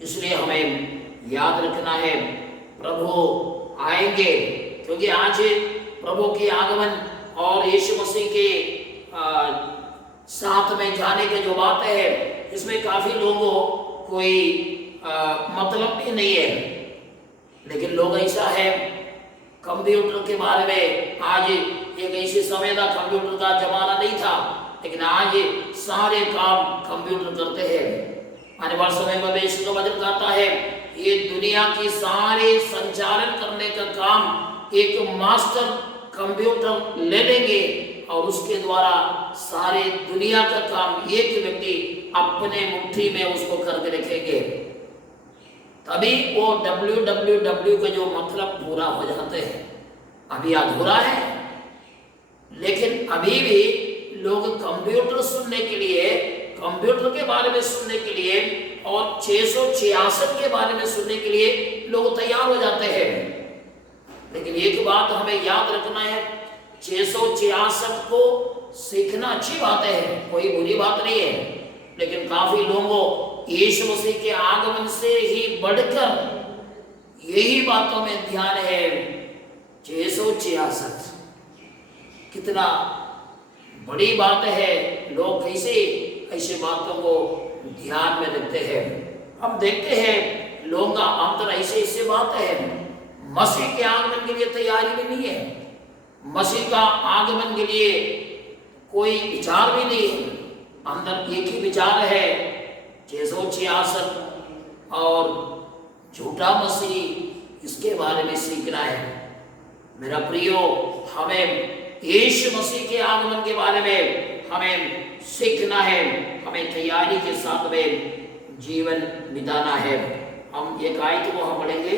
इसलिए हमें याद रखना है प्रभु आएंगे, क्योंकि आज प्रभु के आगमन और यीशु मसीह के साथ में जाने के जो बातें है, इसमें काफी लोगों कोई मतलब भी नहीं है। लेकिन लोग ऐसा है, कंप्यूटर के बारे में, आज एक ऐसे समय था कंप्यूटर का जमाना नहीं था, लेकिन आज सारे काम कंप्यूटर करते हैं। आने वाले समय में यीशु का वचन कहता है ये दुनिया की सारे संचालन करने का काम एक मास्टर कंप्यूटर ले लेंगे और उसके द्वारा सारे दुनिया का काम एक व्यक्ति अपने मुट्ठी में उसको करके रखेंगे। तभी वो www का जो मतलब पूरा हो जाते हैं। अभी अधूरा है, लेकिन अभी भी लोग कंप्यूटर सुनने के लिए, कंप्यूटर के बारे में सुनने के लिए और 666 के बारे में सुनने के लिए लोग तैयार हो जाते हैं। लेकिन एक बात हमें याद रखना है, 666 को सीखना अच्छी बात है, कोई बुरी बात नहीं है, लेकिन काफी लोगों यीशु मसीह के आगमन से ही बढ़कर यही बातों में ध्यान है। 666 कितना बड़ी बात है, लोग कैसे ऐसे बातों को ध्यान में रखते हैं। हम देखते हैं लोगों का अंतर ऐसे ऐसे बात है। मसीह के आगमन के लिए तैयारी भी नहीं है, मसीह का आगमन के लिए कोई विचार भी नहीं है। अंदर एक ही विचार है, 666 और झूठा मसीह, इसके बारे में सीखना है। मेरा प्रियो, हमें यीशु मसीह के आगमन के बारे में हमें सीखना है, हमें तैयारी के साथ में जीवन बिताना है। हम एक आयत को हम पढ़ेंगे,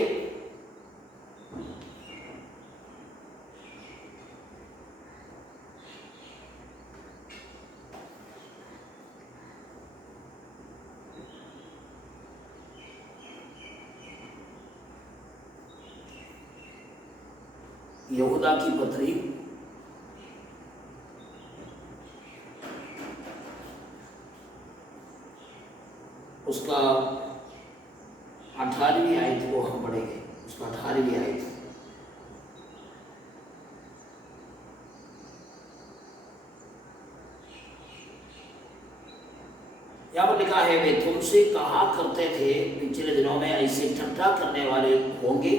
यहूदा की पत्री उसका 18वीं आयत को हम पढ़ेंगे, उसका 18वीं आयत। यहाँ पर लिखा है, वे तुमसे कहा करते थे पिछले दिनों में ऐसे ठट्ठा करने वाले होंगे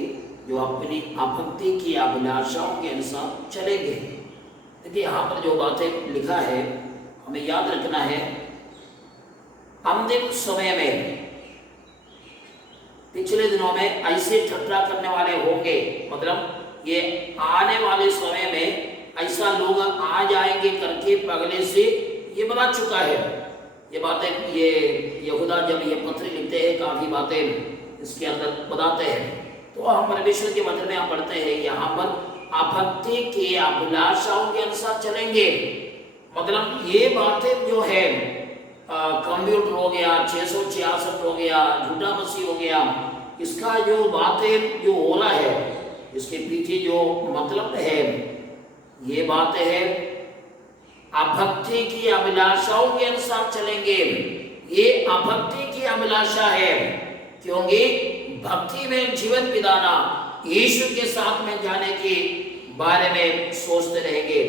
जो अपनी आपत्ति की अभिलाषाओं के अनुसार चलेंगे। देखिए यहाँ पर जो बातें लिखा है हमें याद रखना है। अंतिम समय में, पिछले दिनों में ऐसे ठट्ठा करने वाले होंगे, मतलब ये आने वाले समय में ऐसा लोग आ जाएंगे करके पहले से ये बता चुका है। ये बातें ये यहूदा जब ये पत्र लिखते हैं काफी बातें इसके अंदर बताते हैं। तो हम परमेश्वर के वचन में हम पढ़ते हैं यहाँ पर आपत्ति की अभिलाषाओं के अनुसार चलेंगे। मतलब ये बातें जो है कंप्यूटर हो गया, 666 हो गया, झूठा मसीह हो गया, इसका जो बातें जो हो रहा है इसके पीछे जो मतलब है, ये बातें है अभक्ति की अभिलाषाओं के अनुसार चलेंगे। ये अभक्ति की अभिलाषा है, क्योंकि भक्ति में जीवन बिताना, यीशु के साथ में जाने के बारे में सोचते रहेंगे,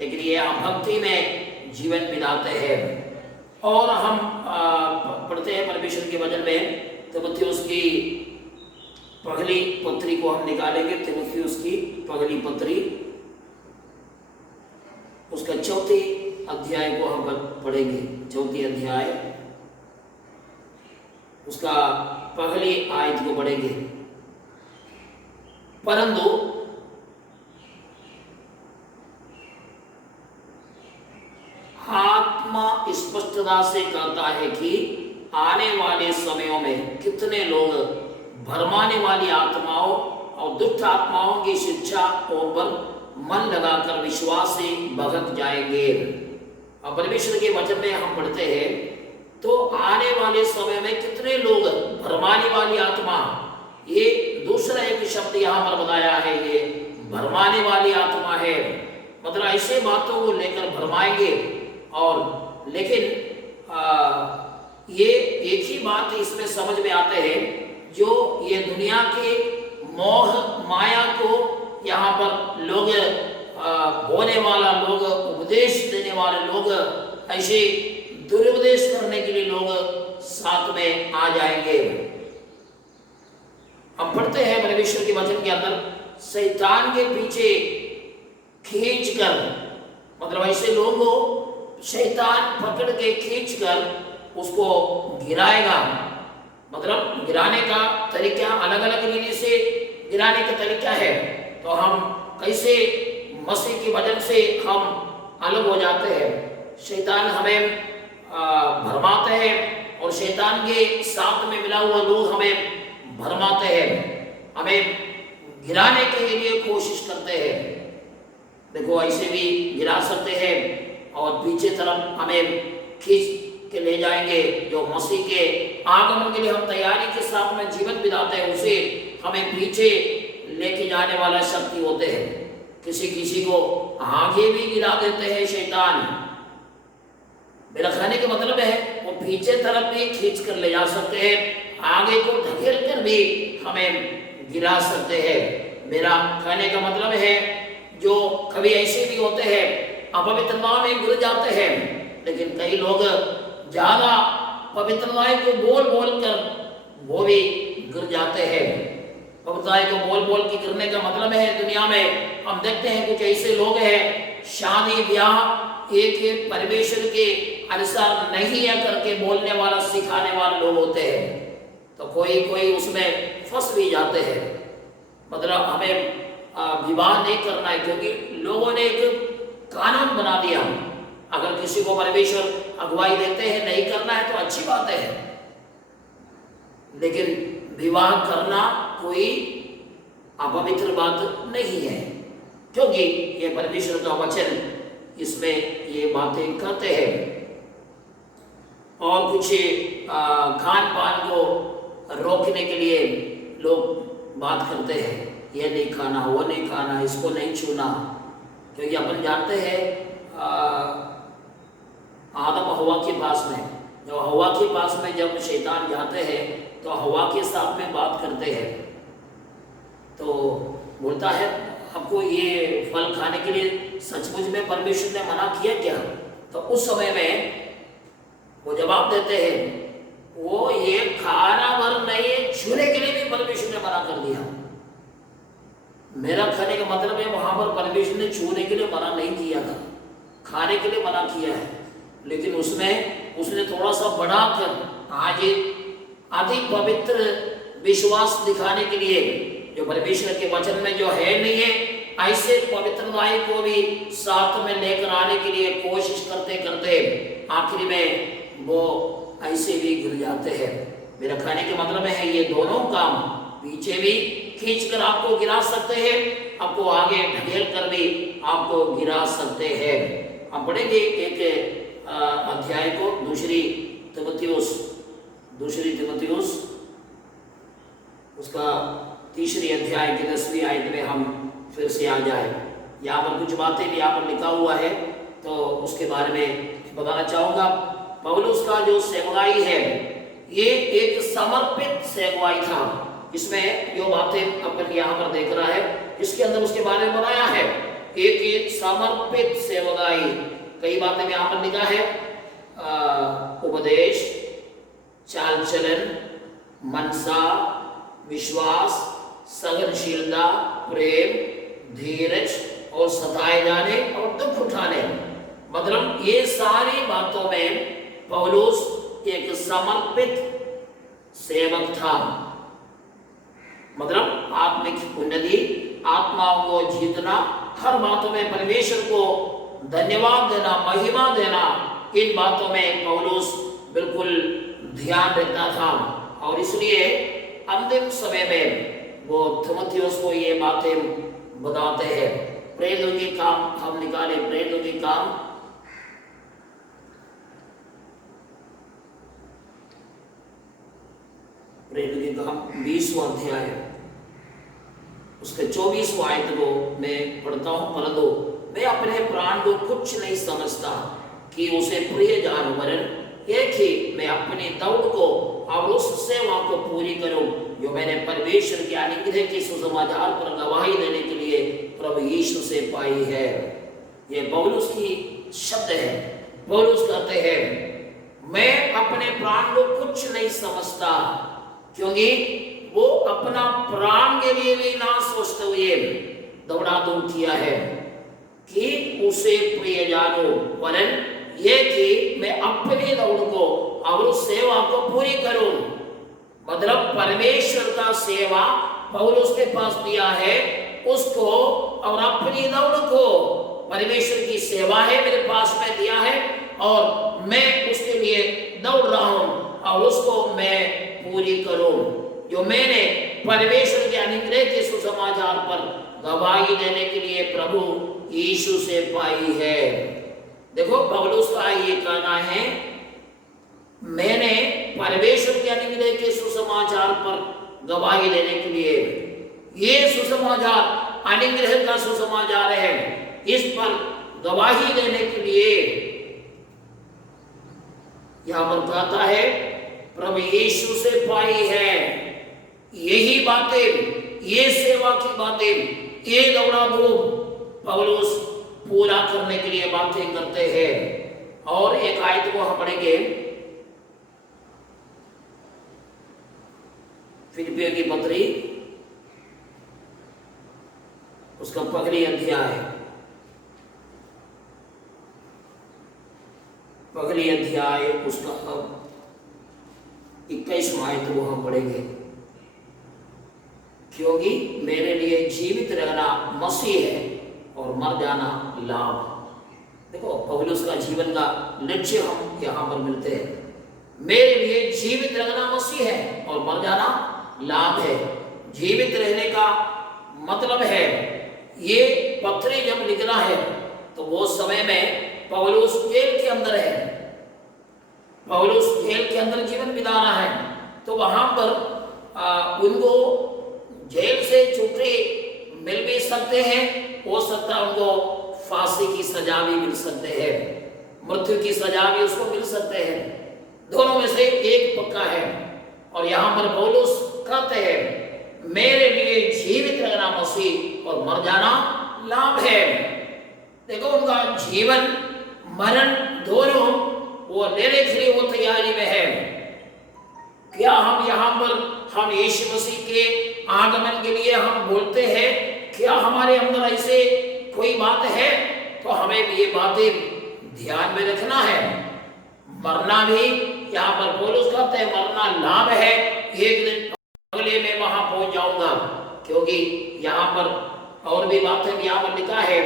लेकिन ये अभक्ति में जीवन बिताते हैं। और हम पढ़ते हैं परमेश्वर के वचन में, तीमुथियुस की पहली पत्री को हम निकालेंगे। तीमुथियुस की पहली पत्री उसका 4 अध्याय को हम पढ़ेंगे। 4 अध्याय उसका पहली आयत को पढ़ेंगे। परंतु आत्मा स्पष्टता से कहता है कि आने वाले समयों में कितने लोग भरमाने वाली आत्माओं और दुष्ट आत्माओं की शिक्षा पर मन लगाकर विश्वास से भटक जाएंगे। और परमेश्वर के वचन में हम पढ़ते हैं, तो आने वाले समय में कितने लोग भरमाने वाली आत्मा, ये दूसरा एक शब्द यहाँ पर बताया है, ये भरमाने वाली आत्मा है। मतलब ऐसे बातों को लेकर भरमाएंगे। और लेकिन ये एक ही बात इसमें समझ में आते हैं, जो ये दुनिया के मोह माया को यहाँ पर लोग बोलने वाला, लोग उपदेश देने वाले लोग, ऐसे दुरुपदेश करने के लिए लोग साथ में आ जाएंगे। हम पढ़ते हैं परमेश्वर के वचन के अंदर, शैतान के पीछे खींचकर, मतलब ऐसे लोगों को शैतान पकड़ के खींचकर उसको गिराएगा। मतलब गिराने का तरीका अलग अलग रीति से गिराने का तरीका है। तो हम कैसे मसीह की वजह से हम अलग हो जाते हैं। शैतान हमें भरमाते हैं और शैतान के साथ में मिला हुआ लोग हमें भरमाते हैं, हमें गिराने के लिए कोशिश करते हैं। देखो ऐसे भी गिरा सकते हैं और पीछे तरफ हमें खींच के ले जाएंगे। जो मसीह के आगमन के लिए हम तैयारी के साथ में जीवन बिताते हैं, उसे हमें पीछे लेके जाने वाला शक्ति होते हैं। किसी किसी को आगे भी गिरा देते हैं शैतान। मेरा कहने का मतलब है वो पीछे तरफ भी खींच कर ले जा सकते हैं, आगे को धकेल कर भी हमें गिरा सकते हैं। मेरा कहने का मतलब है जो कभी ऐसे भी होते हैं अपवित्रता में गिर जाते हैं, लेकिन कई लोग ज्यादा पवित्रता को बोल बोल कर वो भी गिर जाते हैं। पवित्रता को बोल बोल के गिरने का मतलब है, दुनिया में हम देखते हैं कुछ ऐसे लोग हैं शादी ब्याह एक परमेश्वर के अनुसार नहीं है करके बोलने वाला सिखाने वाले लोग होते हैं। तो कोई कोई उसमें फंस भी जाते हैं। मतलब हमें विवाह नहीं करना है, क्योंकि लोगों ने एक कानून बना दिया, अगर किसी को परमेश्वर अगुवाई देते हैं नहीं करना है तो अच्छी बात है, लेकिन विवाह करना कोई अपवित्र बात नहीं है, क्योंकि ये परमेश्वर का वचन इसमें ये बातें कहते हैं। और कुछ खान पान को रोकने के लिए लोग बात करते हैं, ये नहीं खाना, वो नहीं खाना, इसको नहीं छूना, क्योंकि अपन जानते हैं आदम हवा के पास में, जब हवा के पास में जब शैतान जाते हैं तो हवा के साथ में बात करते हैं, तो बोलता है आपको ये फल खाने के लिए सचमुच में परमेश्वर ने मना किया क्या? तो उस समय में वो जवाब देते हैं वो ये खाना भर नहीं, छूने के लिए भी परमेश्वर ने मना कर दिया। मेरा कहने का मतलब है वहां पर परमेश्वर ने छूने के लिए मना नहीं किया था, खाने के लिए मना किया है, लेकिन उसमें उसने थोड़ा सा बढ़ाकर आज अधिक पवित्र विश्वास दिखाने के लिए, जो परमेश्वर के वचन में जो है नहीं है, ऐसे पवित्रताई को भी साथ में लेकर आने के लिए कोशिश करते करते आखिरी में वो ऐसे भी गिर जाते हैं। मेरा कहने का मतलब है ये दोनों काम, पीछे भी खींच कर आपको गिरा सकते हैं, आपको आगे ढकेल कर भी आपको गिरा सकते हैं। हम पढ़ेंगे एक अध्याय को, दूसरी तिमुथियुस उसका तीसरी अध्याय की 10वीं आयत में हम फिर से आ जाए। यहाँ पर कुछ बातें भी यहाँ पर लिखा हुआ है, तो उसके बारे में बताना चाहूँगा। पौलुस का जो सेवकाई है ये एक समर्पित सेवकाई था। इसमें जो बातें अपन यहाँ पर देख रहा है इसके अंदर उसके बारे में बताया है, एक समर्पित सेवकाई। कई बातें में यहाँ पर लिखा है, उपदेश, चाल चलन, मनसा, विश्वास, सहनशीलता, प्रेम, धीरज और सताए जाने और दुख उठाने। मतलब ये सारी बातों में पौलुस एक समर्पित सेवक था। मतलब आत्मिक उन्नति, आत्माओं को जीतना, हर बातों में परमेश्वर को धन्यवाद देना, महिमा देना, इन बातों में पौलुस बिल्कुल ध्यान रखता था। और इसलिए अंतिम समय में वो थिमुथियुस को ये बातें बताते हैं। प्रेरितों के काम हम निकाले, प्रेरितों के काम 20वां अध्याय उसके 24 आयत को मैं पढ़ता हूँ। परंतु मैं अपने प्राण को कुछ नहीं समझता कि उसे प्रिय जानूं, वरन एक ही मैं अपनी दौड़ को और उस सेवा को पूरी करूं जो मैंने परमेश्वर के अनुग्रह के सुसमाचार पर गवाही देने के लिए प्रभु यीशु से पाई है। ये पौलुस की शब्द है। पौलुस कहते हैं मैं अपने प्राण को कुछ नहीं समझता, क्योंकि वो अपना प्राण के लिए भी ना सोचते हुए दौड़ा दौड़ किया है कि उसे प्रिय जानो, वरन ये कि मैं अपनी दौड़ को और उस सेवा को पूरी करूं। मतलब परमेश्वर का सेवा पौलुस के पास दिया है उसको और अपनी दौड़ को। परमेश्वर की सेवा है मेरे पास में दिया है और मैं उसके लिए दौड़ रहा हूं और उसको मैं पूरी करूं जो मैंने परमेश्वर के अनुग्रह के सुसमाचार पर गवाही देने के लिए प्रभु यीशु से पाई है। देखो पौलुस का ये कहना है मैंने परमेश्वर के अनुग्रह के सुसमाचार पर गवाही देने के लिए, ये सुसमाचार अनुग्रह का सुसमाचार है, इस पर गवाही देने के लिए यहां पर कहता है प्रभु यीशु से पाई है। यही बातें, ये सेवा की बातें, ये दौड़ा दौड़ पौलुस पूरा करने के लिए बातें करते हैं। और एक आयत को हम पढ़ेंगे, फिलिपियों की पत्री उसका पहली अध्याय, पहली अध्याय उसका 21वां आयत को हम पढ़ेंगे। क्योंकि मेरे लिए जीवित रहना मसीह है और मर जाना लाभ। देखो पौलुस का जीवन का लक्ष्य हम यहाँ पर मिलते हैं। मेरे लिए जीवित रहना मसीह है और मर जाना लाभ है। जीवित रहने का मतलब है, ये पत्री जब लिखना है तो वो समय में पौलुस जेल के अंदर है, पौलुस जेल के अंदर जीवन बिताना है, तो वहां पर उनको जेल से छुट्टी मिल भी सकते हैं, हो सकता है उनको फांसी की सजा भी मिल सकते हैं, मृत्यु की सजा भी उसको मिल सकते हैं, दोनों में से एक पक्का है। और यहाँ पर पौलुस कहते हैं मेरे लिए जीवित रहना मसीह और मर जाना लाभ है। देखो उनका जीवन मरण दोनों वो लेने के लिए वो तैयारी में है। क्या हम यहाँ पर हम यीशु मसीह के आगमन के लिए हम बोलते हैं, क्या हमारे अंदर ऐसे कोई बात है तो हमें भी ये बातें ध्यान में रखना है। मरना भी यहाँ पर पौलुस कहते हैं मरना लाभ है, एक दिन अगले में वहां पहुंच जाऊंगा। क्योंकि यहाँ पर और भी बातें यहाँ पर लिखा है,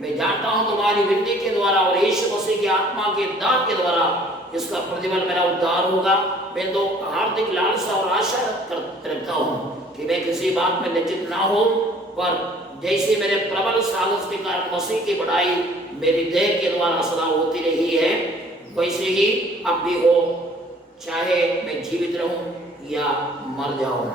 मैं जानता हूं तुम्हारी विनती के द्वारा और यीशु मसीह की आत्मा के दान के द्वारा इसका प्रतिफल मेरा उद्धार होगा। मैं तो हार्दिक लालसा और आशा रखता हूँ कि मैं किसी बात में लज्जित ना हो, पर जैसे मेरे प्रबल साहस के कारण मसीह की बढ़ाई मेरी देह के द्वारा सदा होती रही है, वैसे ही अब भी हो, चाहे मैं जीवित रहूं या मर जाऊं।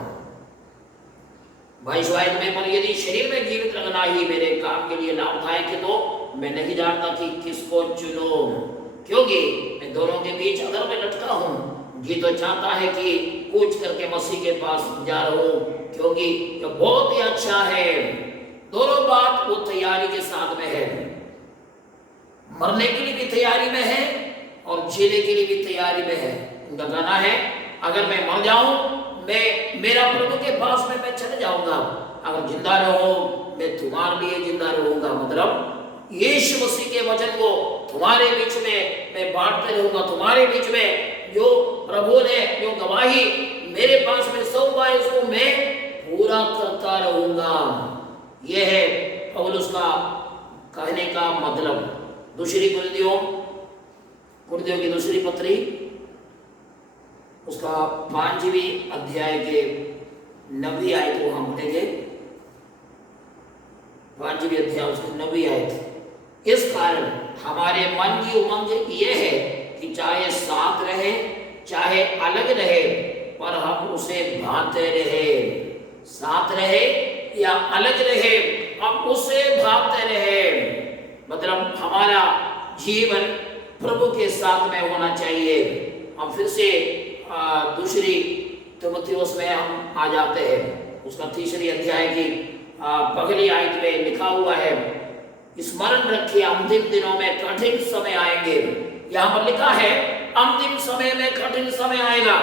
22वां आयत में, पर यदि शरीर में जीवित रहना ही मेरे काम के लिए लाभदायक है तो मैं नहीं जानता कि किसको चुनो, क्योंकि मैं दोनों के बीच अगर मैं लटका हूं। जी तो चाहता है कि कूच करके मसीह के पास जा रहा हूं, क्योंकि ये बहुत ही अच्छा है। दोनों बात वो तैयारी के साथ में है, मरने के लिए भी तैयारी में है और जीने के लिए भी तैयारी में है। उनका कहना है अगर मैं मर जाऊं मैं मेरा प्रभु के पास में मैं चले जाऊंगा, अगर जिंदा रहो मैं तुम्हारे लिए जिंदा रहूंगा। मतलब यीशु मसीह के वचन को तुम्हारे बीच में मैं बांटते रहूंगा, तुम्हारे बीच में जो प्रभु ने जो गवाही मेरे पास में सौंपा है उसको मैं पूरा करता रहूंगा। यह है पौलुस का कहने का मतलब। दूसरी कुरिन्थियों की दूसरी पत्री उसका 5वीं अध्याय के 9वीं आयत को हम पढ़ेंगे। 5वीं अध्याय उसकी 9वीं आयत। इस कारण हमारे मन की उमंग यह है कि चाहे साथ रहे चाहे अलग रहे पर हम उसे भाते रहे। साथ रहे या अलग रहे, हम उससे भागते रहे। मतलब हमारा जीवन प्रभु के साथ में होना चाहिए। हम फिर से दूसरी तीमुथियुस में हम आ जाते हैं। उसका तीसरी अध्याय की पहली आयत में लिखा हुआ है, स्मरण रखिए अंतिम दिनों में कठिन समय आएंगे। यहाँ पर लिखा है अंतिम समय में कठिन समय आएगा।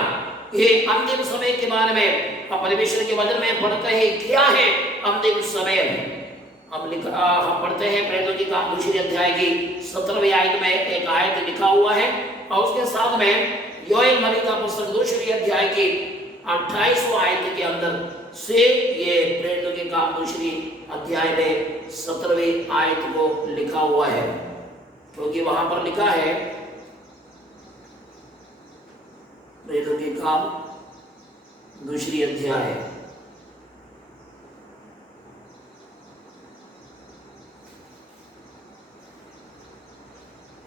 ये अंतिम समय के बारे में हम परमेश्वर के वचन में पढ़ते हैं। क्या है अंतिम समय? हम पढ़ते हैं प्रेरितों के काम दूसरे अध्याय की 17वीं आयत में एक आयत लिखा हुआ है, और उसके साथ में योएल नबी का पुस्तक दूसरी अध्याय की 28वां आयत के अंदर से ये प्रेरितों के काम दूसरी अध्याय में 17वीं आयत को लिखा हुआ है। क्योंकि वहां पर लिखा है प्रेरितों के काम दूसरी अध्याय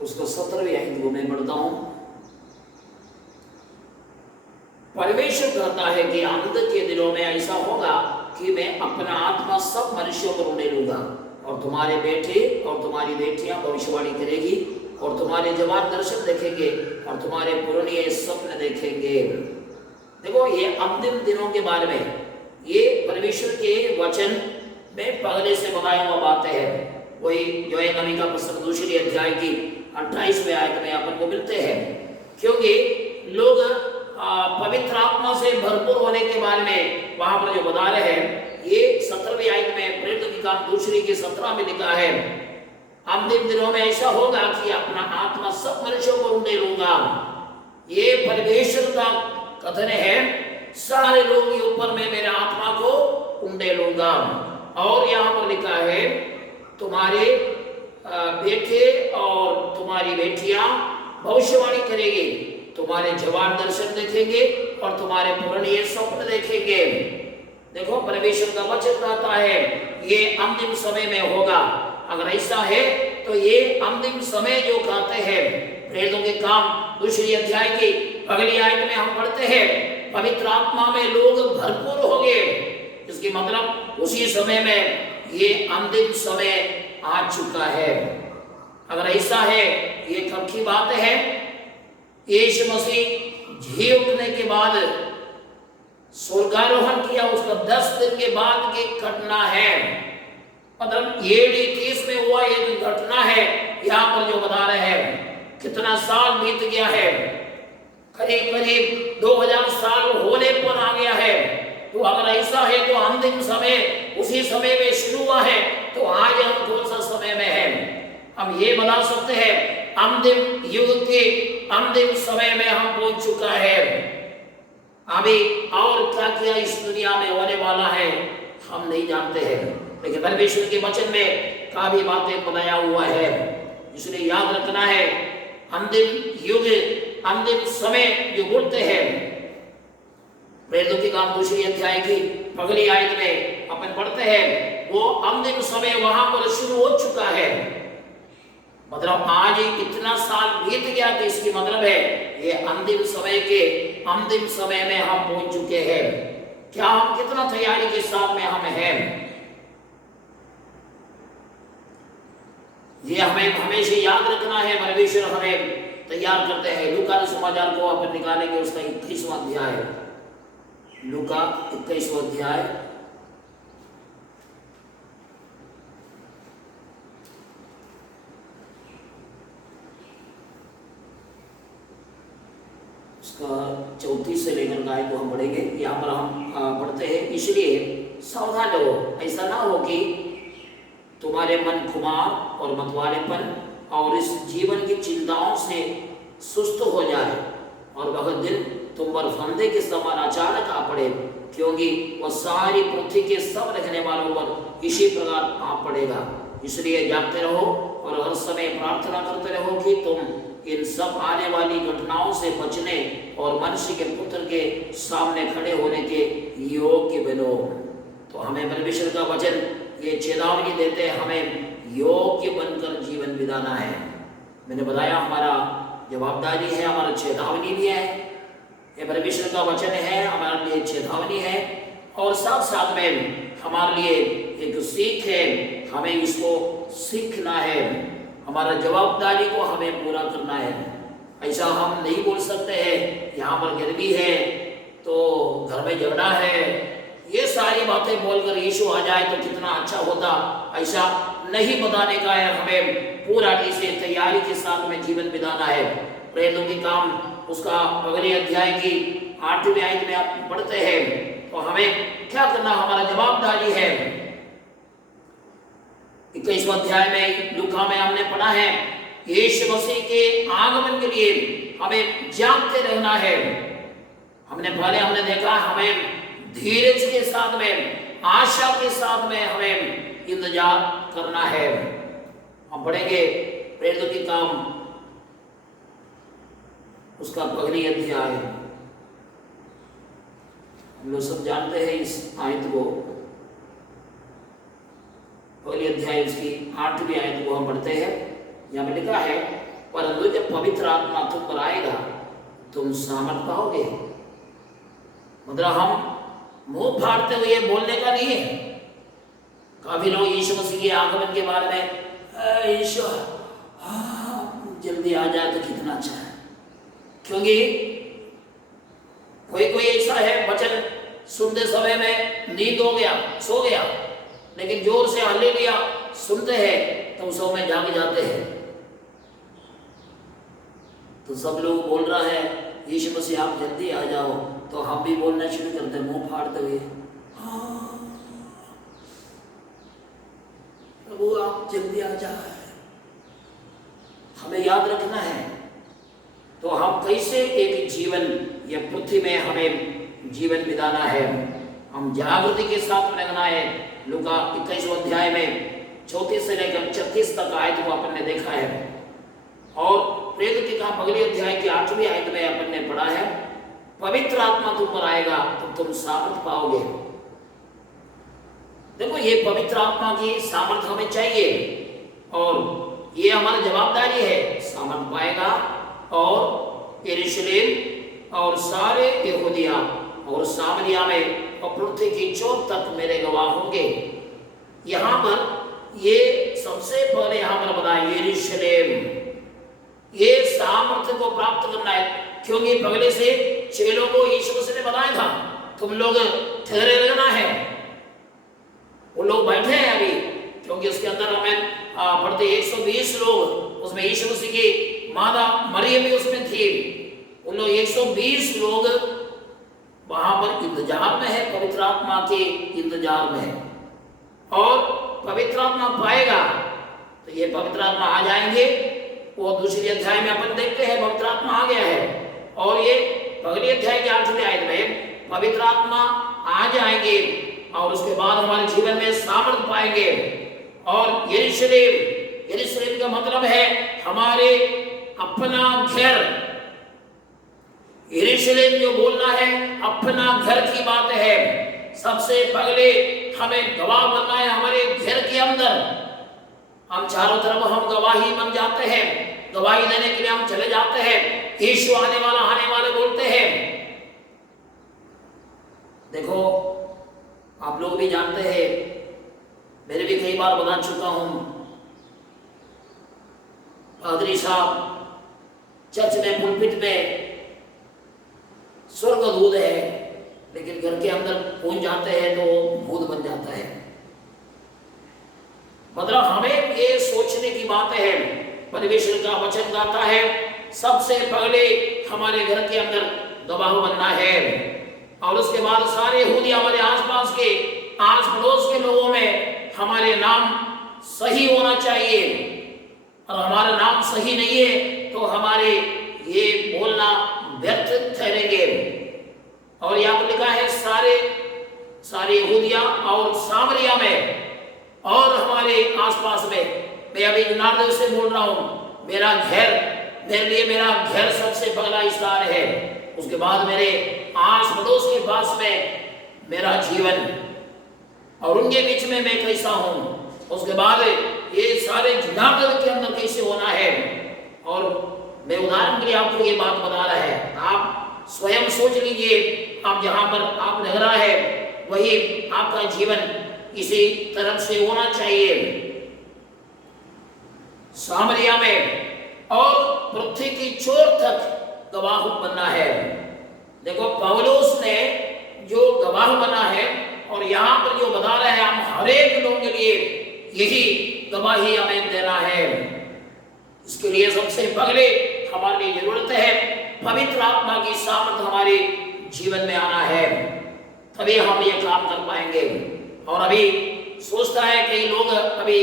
उसका 17वीं आयत को मैं पढ़ता हूं। परमेश्वर कहता है कि अंत के दिनों में ऐसा होगा कि मैं अपना आत्मा सब मनुष्यों पर उड़े लूंगा, और तुम्हारे बेटे और तुम्हारी बेटियां भविष्यवाणी करेगी, और तुम्हारे जवान दर्शन देखेंगे, और तुम्हारे पुराने स्वप्न देखेंगे। देखो, ये अंतिम दिनों के बारे में ये परमेश्वर के वचन में पहले से बताया हुआ बातें हैं। वही योएल नबी का पुस्तक दूसरी अध्याय की 28वें आयत में अपन को मिलते हैं। क्योंकि लोग पवित्र आत्मा से भरपूर होने के बारे में वहां पर जो बता रहे हैं, ये 17वीं आयत में प्रेरितों की काम दूसरी के 17 में लिखा है, अंतिम दिनों में ऐसा होगा कि अपना आत्मा सब मनुष्यों को उंडे लूंगा। ये परमेश्वर का कथन है, सारे लोग के ऊपर मैं मेरे आत्मा को उंडे लूंगा। और यहाँ पर लिखा है तुम्हारे बेटे और तुम्हारी बेटियां भविष्यवाणी करेगी, तुम्हारे जवान दर्शन देखेंगे, और तुम्हारे पुराने स्वप्न देखेंगे। देखो, परमेश्वर का वचन कहता है ये अंतिम समय में होगा। अगर ऐसा है तो ये अंतिम समय जो कहते हैं प्रेरितों के काम दूसरी अध्याय की अगली आयत में हम पढ़ते हैं, पवित्र आत्मा में लोग भरपूर होंगे। इसकी मतलब उसी समय में ये अंतिम समय आ चुका है। अगर ऐसा है, ये कब की बात है? यीशु मसीह जी उठने के बाद स्वर्गारोहण किया, उसका 10 दिन के बाद की घटना है। मतलब AD 30 में हुआ ये जो घटना है, यहाँ पर जो बता रहे हैं कितना साल बीत गया है, करीब करीब 2000 साल होने पर आ गया है। तो अगर ऐसा है तो अंतिम समय उसी समय में शुरू हुआ है, तो आज हम कौन सा समय में है? हम ये बता सकते हैं अंतिम युग के अंतिम समय में हम पहुंच चुका है। अभी और क्या क्या इस दुनिया में होने वाला है हम नहीं जानते हैं, लेकिन परमेश्वर के वचन में काफी बातें बनाया हुआ है। इसलिए याद रखना है, अंतिम युग अंतिम समय जो बोलते हैं प्रेरितों के काम दूसरी अध्याय की पहली आयत में अपन पढ़ते हैं, वो अंतिम समय वहां पर शुरू हो चुका है। मतलब आज इतना साल बीत गया, तो इसकी मतलब है ये अंतिम समय के अंतिम समय में हम पहुंच चुके हैं। क्या हम कितना तैयारी के साथ में हम हैं? ये हमें हमेशा याद रखना है। परमेश्वर हमें तैयार करते हैं। लूका समाचार को अपन निकालेंगे, उसका 21वां अध्याय, लूका 21वां अध्याय उसका 34 से लेकर गाय को हम पढ़ेंगे। यहाँ पर हम पढ़ते हैं, इसलिए सावधान रहो, ऐसा ना हो कि तुम्हारे मन खुमार और मतवालेपन और इस जीवन की चिंताओं से सुस्त हो जाए, और वह दिन तुम पर फंदे के समान अचानक आ पड़े, क्योंकि वह सारी पृथ्वी के सब रहने वालों पर इसी प्रकार आ पड़ेगा। इसलिए जागते रहो और हर समय प्रार्थना करते रहो कि तुम इन सब आने वाली घटनाओं से बचने और मनुष्य के पुत्र के सामने खड़े होने के योग्य बनो। तो हमें परमेश्वर का वचन ये चेतावनी देते हैं, हमें योग्य बनकर जीवन बिताना है। मैंने बताया हमारा जवाबदारी है, हमारा चेतावनी भी है। ये परमेश्वर का वचन है, हमारे लिए चेतावनी है, और साथ साथ में हमारे लिए एक सीख है, हमें इसको सीखना है, हमारा जवाबदारी को हमें पूरा करना है। ऐसा हम नहीं बोल सकते हैं यहाँ पर गर्मी है तो घर में झगड़ा है, ये सारी बातें बोलकर यीशु आ जाए तो कितना अच्छा होता, ऐसा नहीं बताने का है। हमें पूरा इसे तैयारी के साथ में जीवन बिताना है। प्रेरितों के काम उसका अगले अध्याय की 8वें आयत में आप पढ़ते हैं तो हमें क्या करना, हमारा जवाबदारी है। 21वें अध्याय में लूका में हमने पढ़ा है यीशु मसीह के आगमन के लिए हमें जागते रहना है। हमने देखा हमें धीरज के साथ में, आशा के साथ में हमें इंतजार करना है। हम पढ़ेंगे प्रेरितों के काम उसका पहली अध्याय। हम लोग सब जानते हैं इस आयत को, पहली अध्याय उसकी 8वीं आयत को हम पढ़ते हैं। यहाँ पे लिखा है, परंतु जब पवित्र आत्मा तुम पर आएगा तुम सामर्थ पाओगे। मतलब हम मुंह फाड़ते हुए बोलने का नहीं है। काफी लोग यीशु मसीह के आगमन के बारे में यीशु जल्दी आ जाए तो कितना अच्छा है, क्योंकि कोई ऐसा है वचन सुनते समय में नींद हो गया, सो गया, लेकिन जोर से हालेलुया सुनते हैं तो सो में जाग जाते हैं। तो सब लोग बोल रहा है यीशु मसीह आप जल्दी आ जाओ, तो हम भी बोलना शुरू करते हैं मुंह फाड़ते हुए, प्रभु आप जल्दी आ जाए। हमें याद रखना है तो हम कैसे एक जीवन या पृथ्वी में हमें जीवन बिताना है, हम जागृति के साथ रहना है। लूका 21वें अध्याय में 34 से लेकर 36 तक आयत को अपन ने देखा है, और प्रेरितों के काम अगले अध्याय की 8वीं आयत में अपन ने पढ़ा है, पवित्र आत्मा तुम पर आएगा तो तुम सामर्थ पाओगे। देखो ये पवित्र आत्मा की सामर्थ हमें चाहिए और ये हमारी जवाबदारी है। सामर्थ पाएगा और यरूशलेम और सारे यहूदिया और सामरिया में और पृथ्वी की चोर तक मेरे गवाह होंगे। यहाँ पर ये सबसे पहले यहाँ पर बताया यरूशलेम, ये सामर्थ्य को प्राप्त करना है, क्योंकि पहले से चेलों को यीशु मसीह ने बताया था तुम लोग ठहरे रहना है। वो लोग बैठे हैं अभी, क्योंकि उसके अंदर हमें पढ़ते 120 लोग, उसमें यीशु मसीह की माता मरियम भी उसमें थी। उन लोग 120 लोग वहां पर इंतजार में है, पवित्र आत्मा के इंतजार में है। और पवित्र आत्मा पाएगा तो ये पवित्र आत्मा आ जाएंगे। वो दूसरी अध्याय में अपन देखते हैं पवित्र आत्मा आ गया है, और ये पहली अध्याय के 8वीं आयत में पवित्र आत्मा आ जाएंगे और उसके बाद हमारे जीवन में सामर्थ पाएंगे। और यरूशलेम का मतलब है हमारे अपना घर। यरूशलेम जो बोलना है अपना घर की बात है। सबसे पहले हमें गवाह बनना है हमारे घर के अंदर। हम चारों तरफ हम गवाही बन जाते हैं, गवाही देने के लिए हम चले जाते हैं, यीशु आने वाला बोलते हैं। देखो आप लोग भी जानते हैं, मैंने भी कई बार बता चुका हूं, पादरी साहब चर्च में पुलपिट में स्वर्गदूत है, लेकिन घर के अंदर पहुंच जाते हैं तो भूत बन जाता है। मतलब हमें ये सोचने की बात है। परमेश्वर का वचन गाता है सबसे पहले हमारे घर के अंदर गवाह बनना है, और उसके बाद सारे यहूदी हमारे आसपास के आस पड़ोस के लोगों में हमारे नाम सही होना चाहिए। और हमारा नाम सही नहीं है तो हमारे ये बोलना व्यर्थ ठहरेंगे। और यहाँ पर लिखा है सारे यहूदिया और सामरिया में और हमारे आसपास में। मैं अभी नारदेव से बोल रहा हूँ, मेरा घर सबसे पहला स्थान है, उसके बाद मेरे आस पड़ोस के पास में मेरा जीवन, और उनके बीच में मैं कैसा हूँ, उसके बाद ये सारे नारदेव के अंदर कैसे होना है। और मैं उदाहरण के लिए आपको ये बात बता रहा है, आप स्वयं सोच लीजिए, आप जहाँ पर आप रह रहा है वही आपका जीवन इसी तरफ से होना चाहिए। सामरिया में और पृथ्वी की छोर तक गवाह बनना है। देखो पौलुस ने जो गवाह बना है और यहाँ पर जो बता रहे हैं, हम हर एक लोगों के लिए यही गवाही हमें देना है। इसके लिए सबसे पहले हमारी जरूरत है पवित्र आत्मा की सामर्थ हमारे जीवन में आना है, तभी हम ये काम कर पाएंगे। और अभी सोचता है कई लोग अभी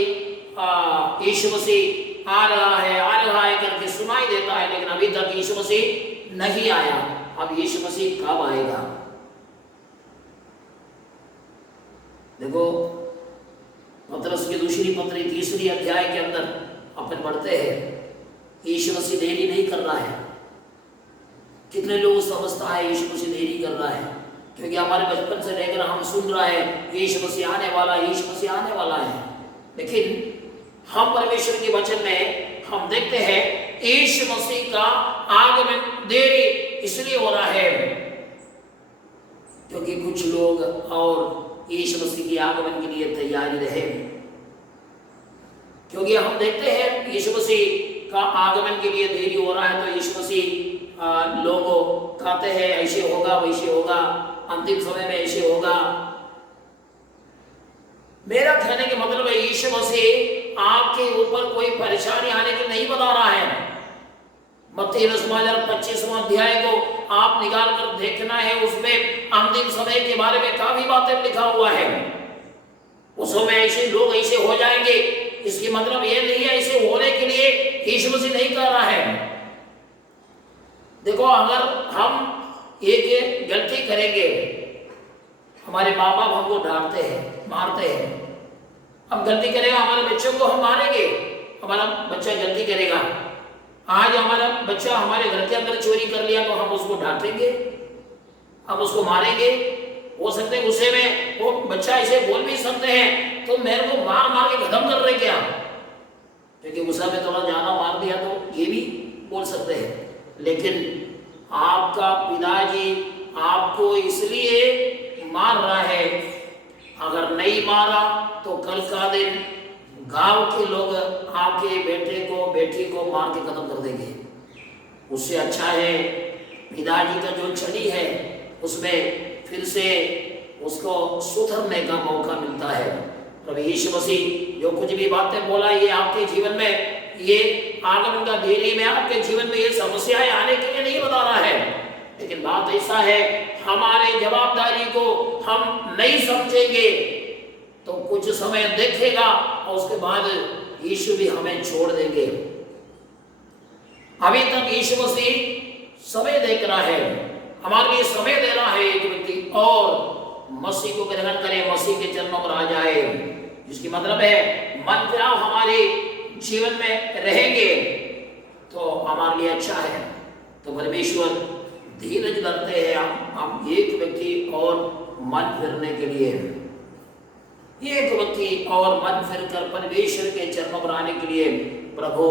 यीशु मसीह आ रहा है करके सुनाई देता है, लेकिन अभी तक यीशु मसीह नहीं आया। अब यीशु मसीह कब आएगा? देखो पतरस की दूसरी पत्री 3 अध्याय के अंदर अपन पढ़ते हैं, यीशु मसीह देरी नहीं कर रहा है। कितने लोग समझता है यीशु मसीह देरी कर रहा है, क्योंकि हमारे बचपन से लेकर हम सुन रहा है यीशु मसीह आने वाला है, यीशु मसीह आने वाला है। लेकिन हम परमेश्वर के वचन में हम देखते हैं यीशु मसीह का आगमन देरी इसलिए हो रहा है क्योंकि कुछ लोग और यीशु मसीह के आगमन के लिए तैयारी रहे। क्योंकि हम देखते हैं यीशु मसीह का आगमन के लिए देरी हो रहा है, तो यीशु मसीह लोगों कहते हैं ऐसे होगा वैसे होगा, अंतिम समय में ऐसे होगा। मेरा कहने के मतलब है यीशु मसीह आपके ऊपर कोई परेशानी आने की नहीं बता रहा है। मत्ती 25वां अध्याय को आप निकाल कर देखना है, उसमें अंतिम समय के बारे में काफी बातें लिखा हुआ है। उस समय ऐसे लोग ऐसे हो जाएंगे, इसकी मतलब ये नहीं है ऐसे होने के लिए यीशु मसीह नहीं कह रहा है। देखो अगर हम एक गलती करेंगे, हमारे माँ बाप हमको डांटते हैं मारते हैं, हम गलती करेगा हमारे बच्चों को हम मारेंगे, हमारा बच्चा गलती करेगा। आज हमारा बच्चा हमारे घर के अंदर चोरी कर लिया तो हम उसको डांटेंगे, हम उसको मारेंगे। हो सकते हैं गुस्से में वो बच्चा ऐसे बोल भी सकते हैं तो मेरे को मार मार के खत्म कर रहे क्या, क्योंकि गुस्सा में थोड़ा ज्यादा मार दिया तो ये भी बोल सकते हैं। लेकिन आपका पिताजी आपको इसलिए मार रहा है, अगर नहीं मारा तो कल का दिन गांव के लोग आपके बेटे को बेटी को मार के खत्म कर देंगे। उससे अच्छा है पिताजी का जो छड़ी है उसमें फिर से उसको सुधरने का मौका मिलता है। प्रभु यीशु मसीह जो कुछ भी बातें बोला ये आपके जीवन में, ये आगमन का देरी में आपके जीवन में ये समस्याएं आने के लिए नहीं बता रहा है। लेकिन बात ऐसा है हमारे जवाबदारी को हम नहीं समझेंगे तो कुछ समय देखेगा और उसके बाद यीशु भी हमें छोड़ देंगे। अभी तक यीशु मसीह समय देख रहा है, हमारे लिए समय दे रहा है एक व्यक्ति और मसीह को ग्रहण करे, मसीह के चरणों पर आ जाए, जिसकी मतलब है मन फिराव हमारे जीवन में रहेंगे तो हमारे लिए अच्छा है। तो परमेश्वर धीरज धरते हैं हम एक व्यक्ति और मन फिरने के लिए, एक व्यक्ति और मन फिर कर परमेश्वर के चरणों पर आने के लिए प्रभु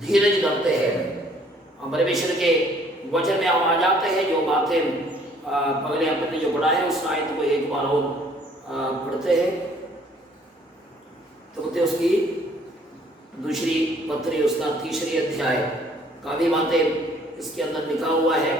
धीरज धरते हैं। हम परमेश्वर के वचन में हम आ जाते हैं, जो बातें पहले अपने जो पढ़ा है उस आयत को एक बार और पढ़ते हैं। तो बोलते उसकी दूसरी पत्री उसका 3 अध्याय काफी बातें इसके अंदर लिखा हुआ है।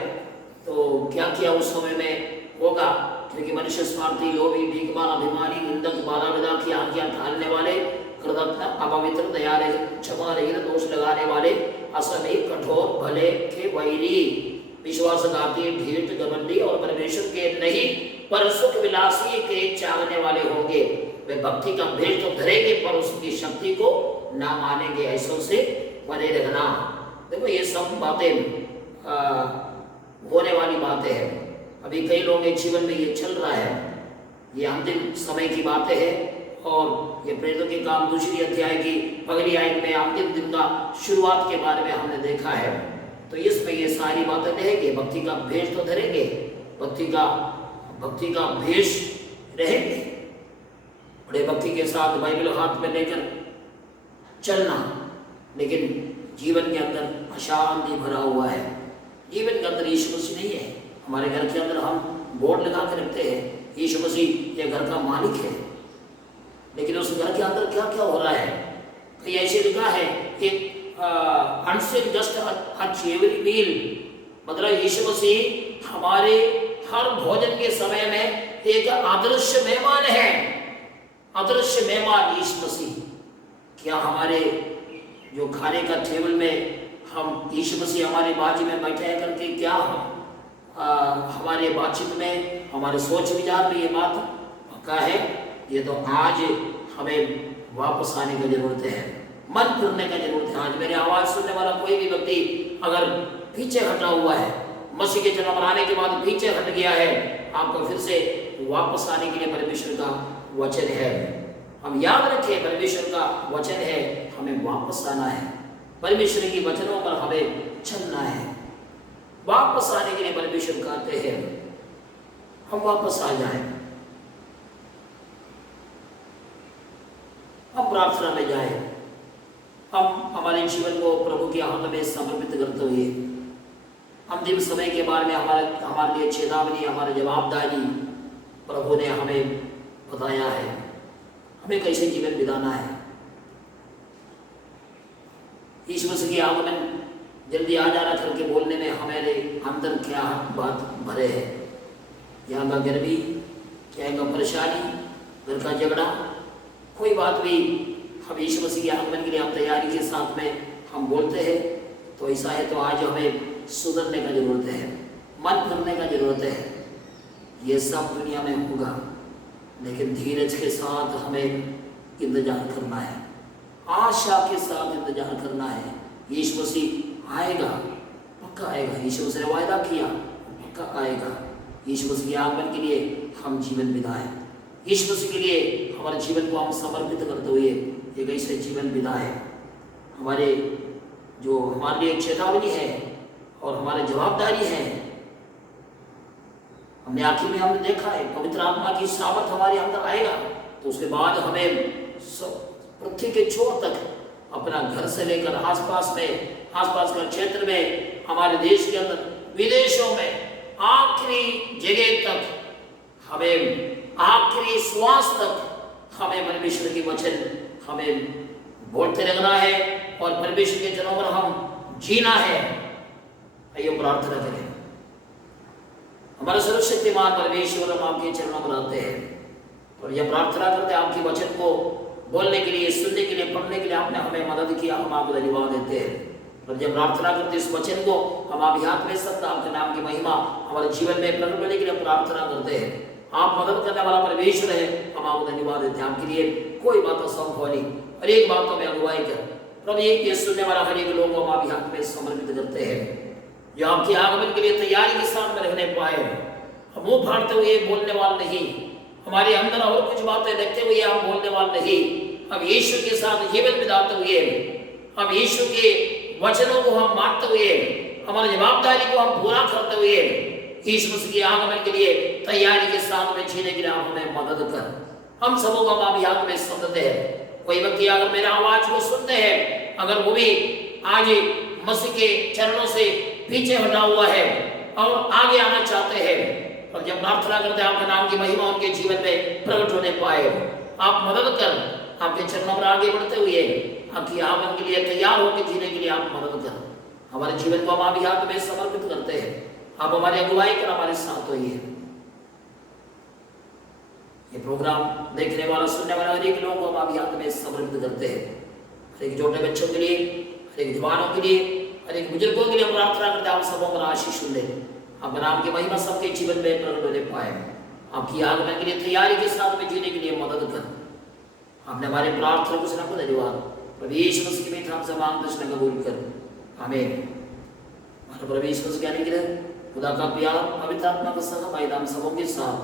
तो क्या किया उस समय में होगा, क्योंकि मनुष्य स्वार्थी, लोभी, भीखमान, अभिमानी, निंदक, बाधा विदा की आज्ञा टालने वाले, कृतज्ञ, अपवित्र, दया रहित, क्षमा रहित, दोष लगाने वाले, असली, कठोर, भले के वैरी, विश्वासघाती, ढीठ, घमंडी और परमेश्वर के नहीं पर सुख विलासी के चाहने वाले होंगे। वे भक्ति का भेष तो धरेंगे पर उसकी शक्ति को ना मानेंगे, ऐसों से बने रहना। देखो ये सब बातें होने वाली बातें हैं। अभी कई लोगों के जीवन में ये चल रहा है, ये अंतिम समय की बातें हैं। और ये प्रेरितों के काम 2 अध्याय की पहली आयत में अंतिम दिन का शुरुआत के बारे में हमने देखा है। तो इसमें ये सारी बातें रहेंगे, भक्ति का भेष तो धरेंगे, भक्ति का भेष रहेंगे, बड़े भक्ति के साथ बाइबल हाथ में लेकर चलना। लेकिन जीवन के अंदर अशांति भरा हुआ है, जीवन के अंदर यीशु मसीह नहीं है। हमारे घर के अंदर हम बोर्ड लगा के रखते हैं यीशु मसीह ये घर का मालिक है, लेकिन उस घर के अंदर क्या क्या हो रहा है? कहीं ऐसे लिखा है एक unsaid just at every meal, मतलब यीशु मसीह हमारे हर भोजन के समय में एक अदृश्य मेहमान है। अदृश्य मेहमान यीशु मसीह। क्या हमारे जो खाने का टेबल में हम यीशु मसीह हमारे बाजू में बैठे हैं करके क्या हम हमारे बातचीत में, हमारे सोच विचार में ये बात पक्का है? ये तो आज हमें वापस आने की जरूरत है, मन फिरने का जरूरत है। आज मेरी आवाज सुनने वाला कोई भी व्यक्ति अगर पीछे हटा हुआ है, मसीह के जन्म आने के बाद पीछे हट गया है, आपको फिर से वापस आने के लिए परमेश्वर का वचन है। हम याद रखें, परमेश्वर का वचन है, हमें वापस आना है, परमेश्वर की वचनों पर हमें चलना है। वापस आने के लिए परमेश्वर कहते हैं हम वापस आ जाएं, हम प्रार्थना में जाएं, हम हमारे जीवन को प्रभु के हाथ में समर्पित करते हुए अंतिम समय के बारे में हमारे लिए चेतावनी, हमारी जवाबदारी प्रभु ने हमें बताया है, हमें कैसे जीवन बिताना है। यीशु मसीह के आगमन जल्दी आ जाना करके बोलने में हमारे अंदर क्या बात भरे है? यहाँ का गर्मी, क्या का परेशानी, घर का झगड़ा, कोई बात भी हम यीशु मसीह के आगमन के लिए हम तैयारी के साथ में हम बोलते हैं, तो ऐसा है तो आज हमें सुधरने का जरूरत है, मन फिरने का जरूरत है। ये सब दुनिया में होगा, लेकिन धीरज के साथ हमें इंतजार करना है, आशा के साथ इंतजार करना है। यीशु मसीह आएगा, पक्का आएगा। यीशु मसीह ने वायदा किया, पक्का आएगा। यीशु मसीह के आगमन के लिए हम जीवन बिताएं, यीशु मसीह के लिए हमारे जीवन को हम समर्पित करते हुए एक ऐसे जीवन बिताएं। हमारे जो हमारे लिए चेतावनी है और हमारी जवाबदारी है, हमने आखिर में हमने देखा है पवित्र आत्मा की सामर्थ हमारे अंदर आएगा तो उसके बाद हमें पृथ्वी के छोर तक, अपना घर से लेकर आसपास का क्षेत्र में, हमारे देश के अंदर, विदेशों में, आखिरी जगह तक, हमें आखिरी श्वास तक हमें परमेश्वर की वचन हमें बोलते रहना है और परमेश्वर के जनों पर हम जीना है। आइए प्रार्थना करें। हमारे सर्वशक्तिमान परमेश्वर, हम आपके चरणों में आते हैं और यह प्रार्थना करते हैं आपके वचन को बोलने के लिए, सुनने के लिए, पढ़ने के लिए आपने हमें मदद किया, हम आपको धन्यवाद देते हैं। और जब प्रार्थना करते इस वचन को हम आप हाथ में सकता आपके नाम की महिमा हमारे जीवन में प्रकट होने के लिए प्रार्थना करते हैं। आप मदद करने वाला परमेश्वर है, हम आपको धन्यवाद देते हैं। आपके लिए कोई बात असंभव नहीं, और एक बात तो मैं अगुवाई कर प्रभु, ये सुनने वाला हर एक लोगों को हम आप हाथ में समर्पित करते हैं, जो आपके आगमन के लिए तैयारी के साथ में रहने पाए। हम मुंह फाड़ते हुए बोलने वाले नहीं, हमारे अंदर और कुछ बातें रखते हुए हम बोलने वाले नहीं। हम यीशु के साथ जीवन बिताते हुए, हम यीशु के वचनों को हम मानते हुए, हमारी जवाबदारी को हम पूरा करते हुए यीशु मसीह के आगमन के लिए तैयारी के साथ में जीने के लिए आप हमें मदद कर। हम सबों को आप याद में समझते हैं। कोई व्यक्ति अगर मेरा आवाज को सुनते हैं, अगर वो भी आज मसीह के चरणों से पीछे हटा हुआ है और आगे आना चाहते हैं, और जब प्रार्थना करते हैं आपके नाम की महिमा उनके जीवन में प्रकट होने पाए, आप मदद कर, आपके चरणों पर आगे बढ़ते हुए आपकी आगमन के लिए तैयार होकर जीने के लिए आप मदद कर। हमारे जीवन को हम आप हाथ में समर्पित करते हैं। आप हमारी अगुवाई कर हमारे साथ होइए। ये प्रोग्राम देखने वाला, सुनने वाला हर एक लोगों को हम आप हाथ में समर्पित करते हैं। हर एक छोटे बच्चों के लिए, हर एक जवानों के लिए, हर एक बुजुर्गों के लिए प्रार्थना करते हैं आप सबों पर आशीष ले। आपका नाम की महिमा सबके जीवन में प्रकट होने पाए। आपकी आगमन के लिए तैयारी के साथ में जीने के लिए मदद कर। आपने हमारे प्रार्थना को सुना, धन्यवाद। प्रभु यीशु मसीह में हम सब मांग दर्शन कबूल कर, आमीन। हमारे प्रभु यीशु मसीह के अनुग्रह, खुदा का प्यार, पवित्र आत्मा का सहभागिता हम सबों के साथ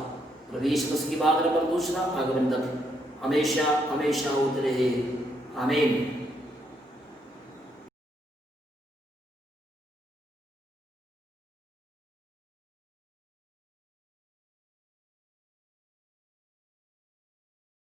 प्रभु यीशु मसीह की बात नंबर दूसरा आगमन तक हमेशा हमेशा होते रहे, आमीन।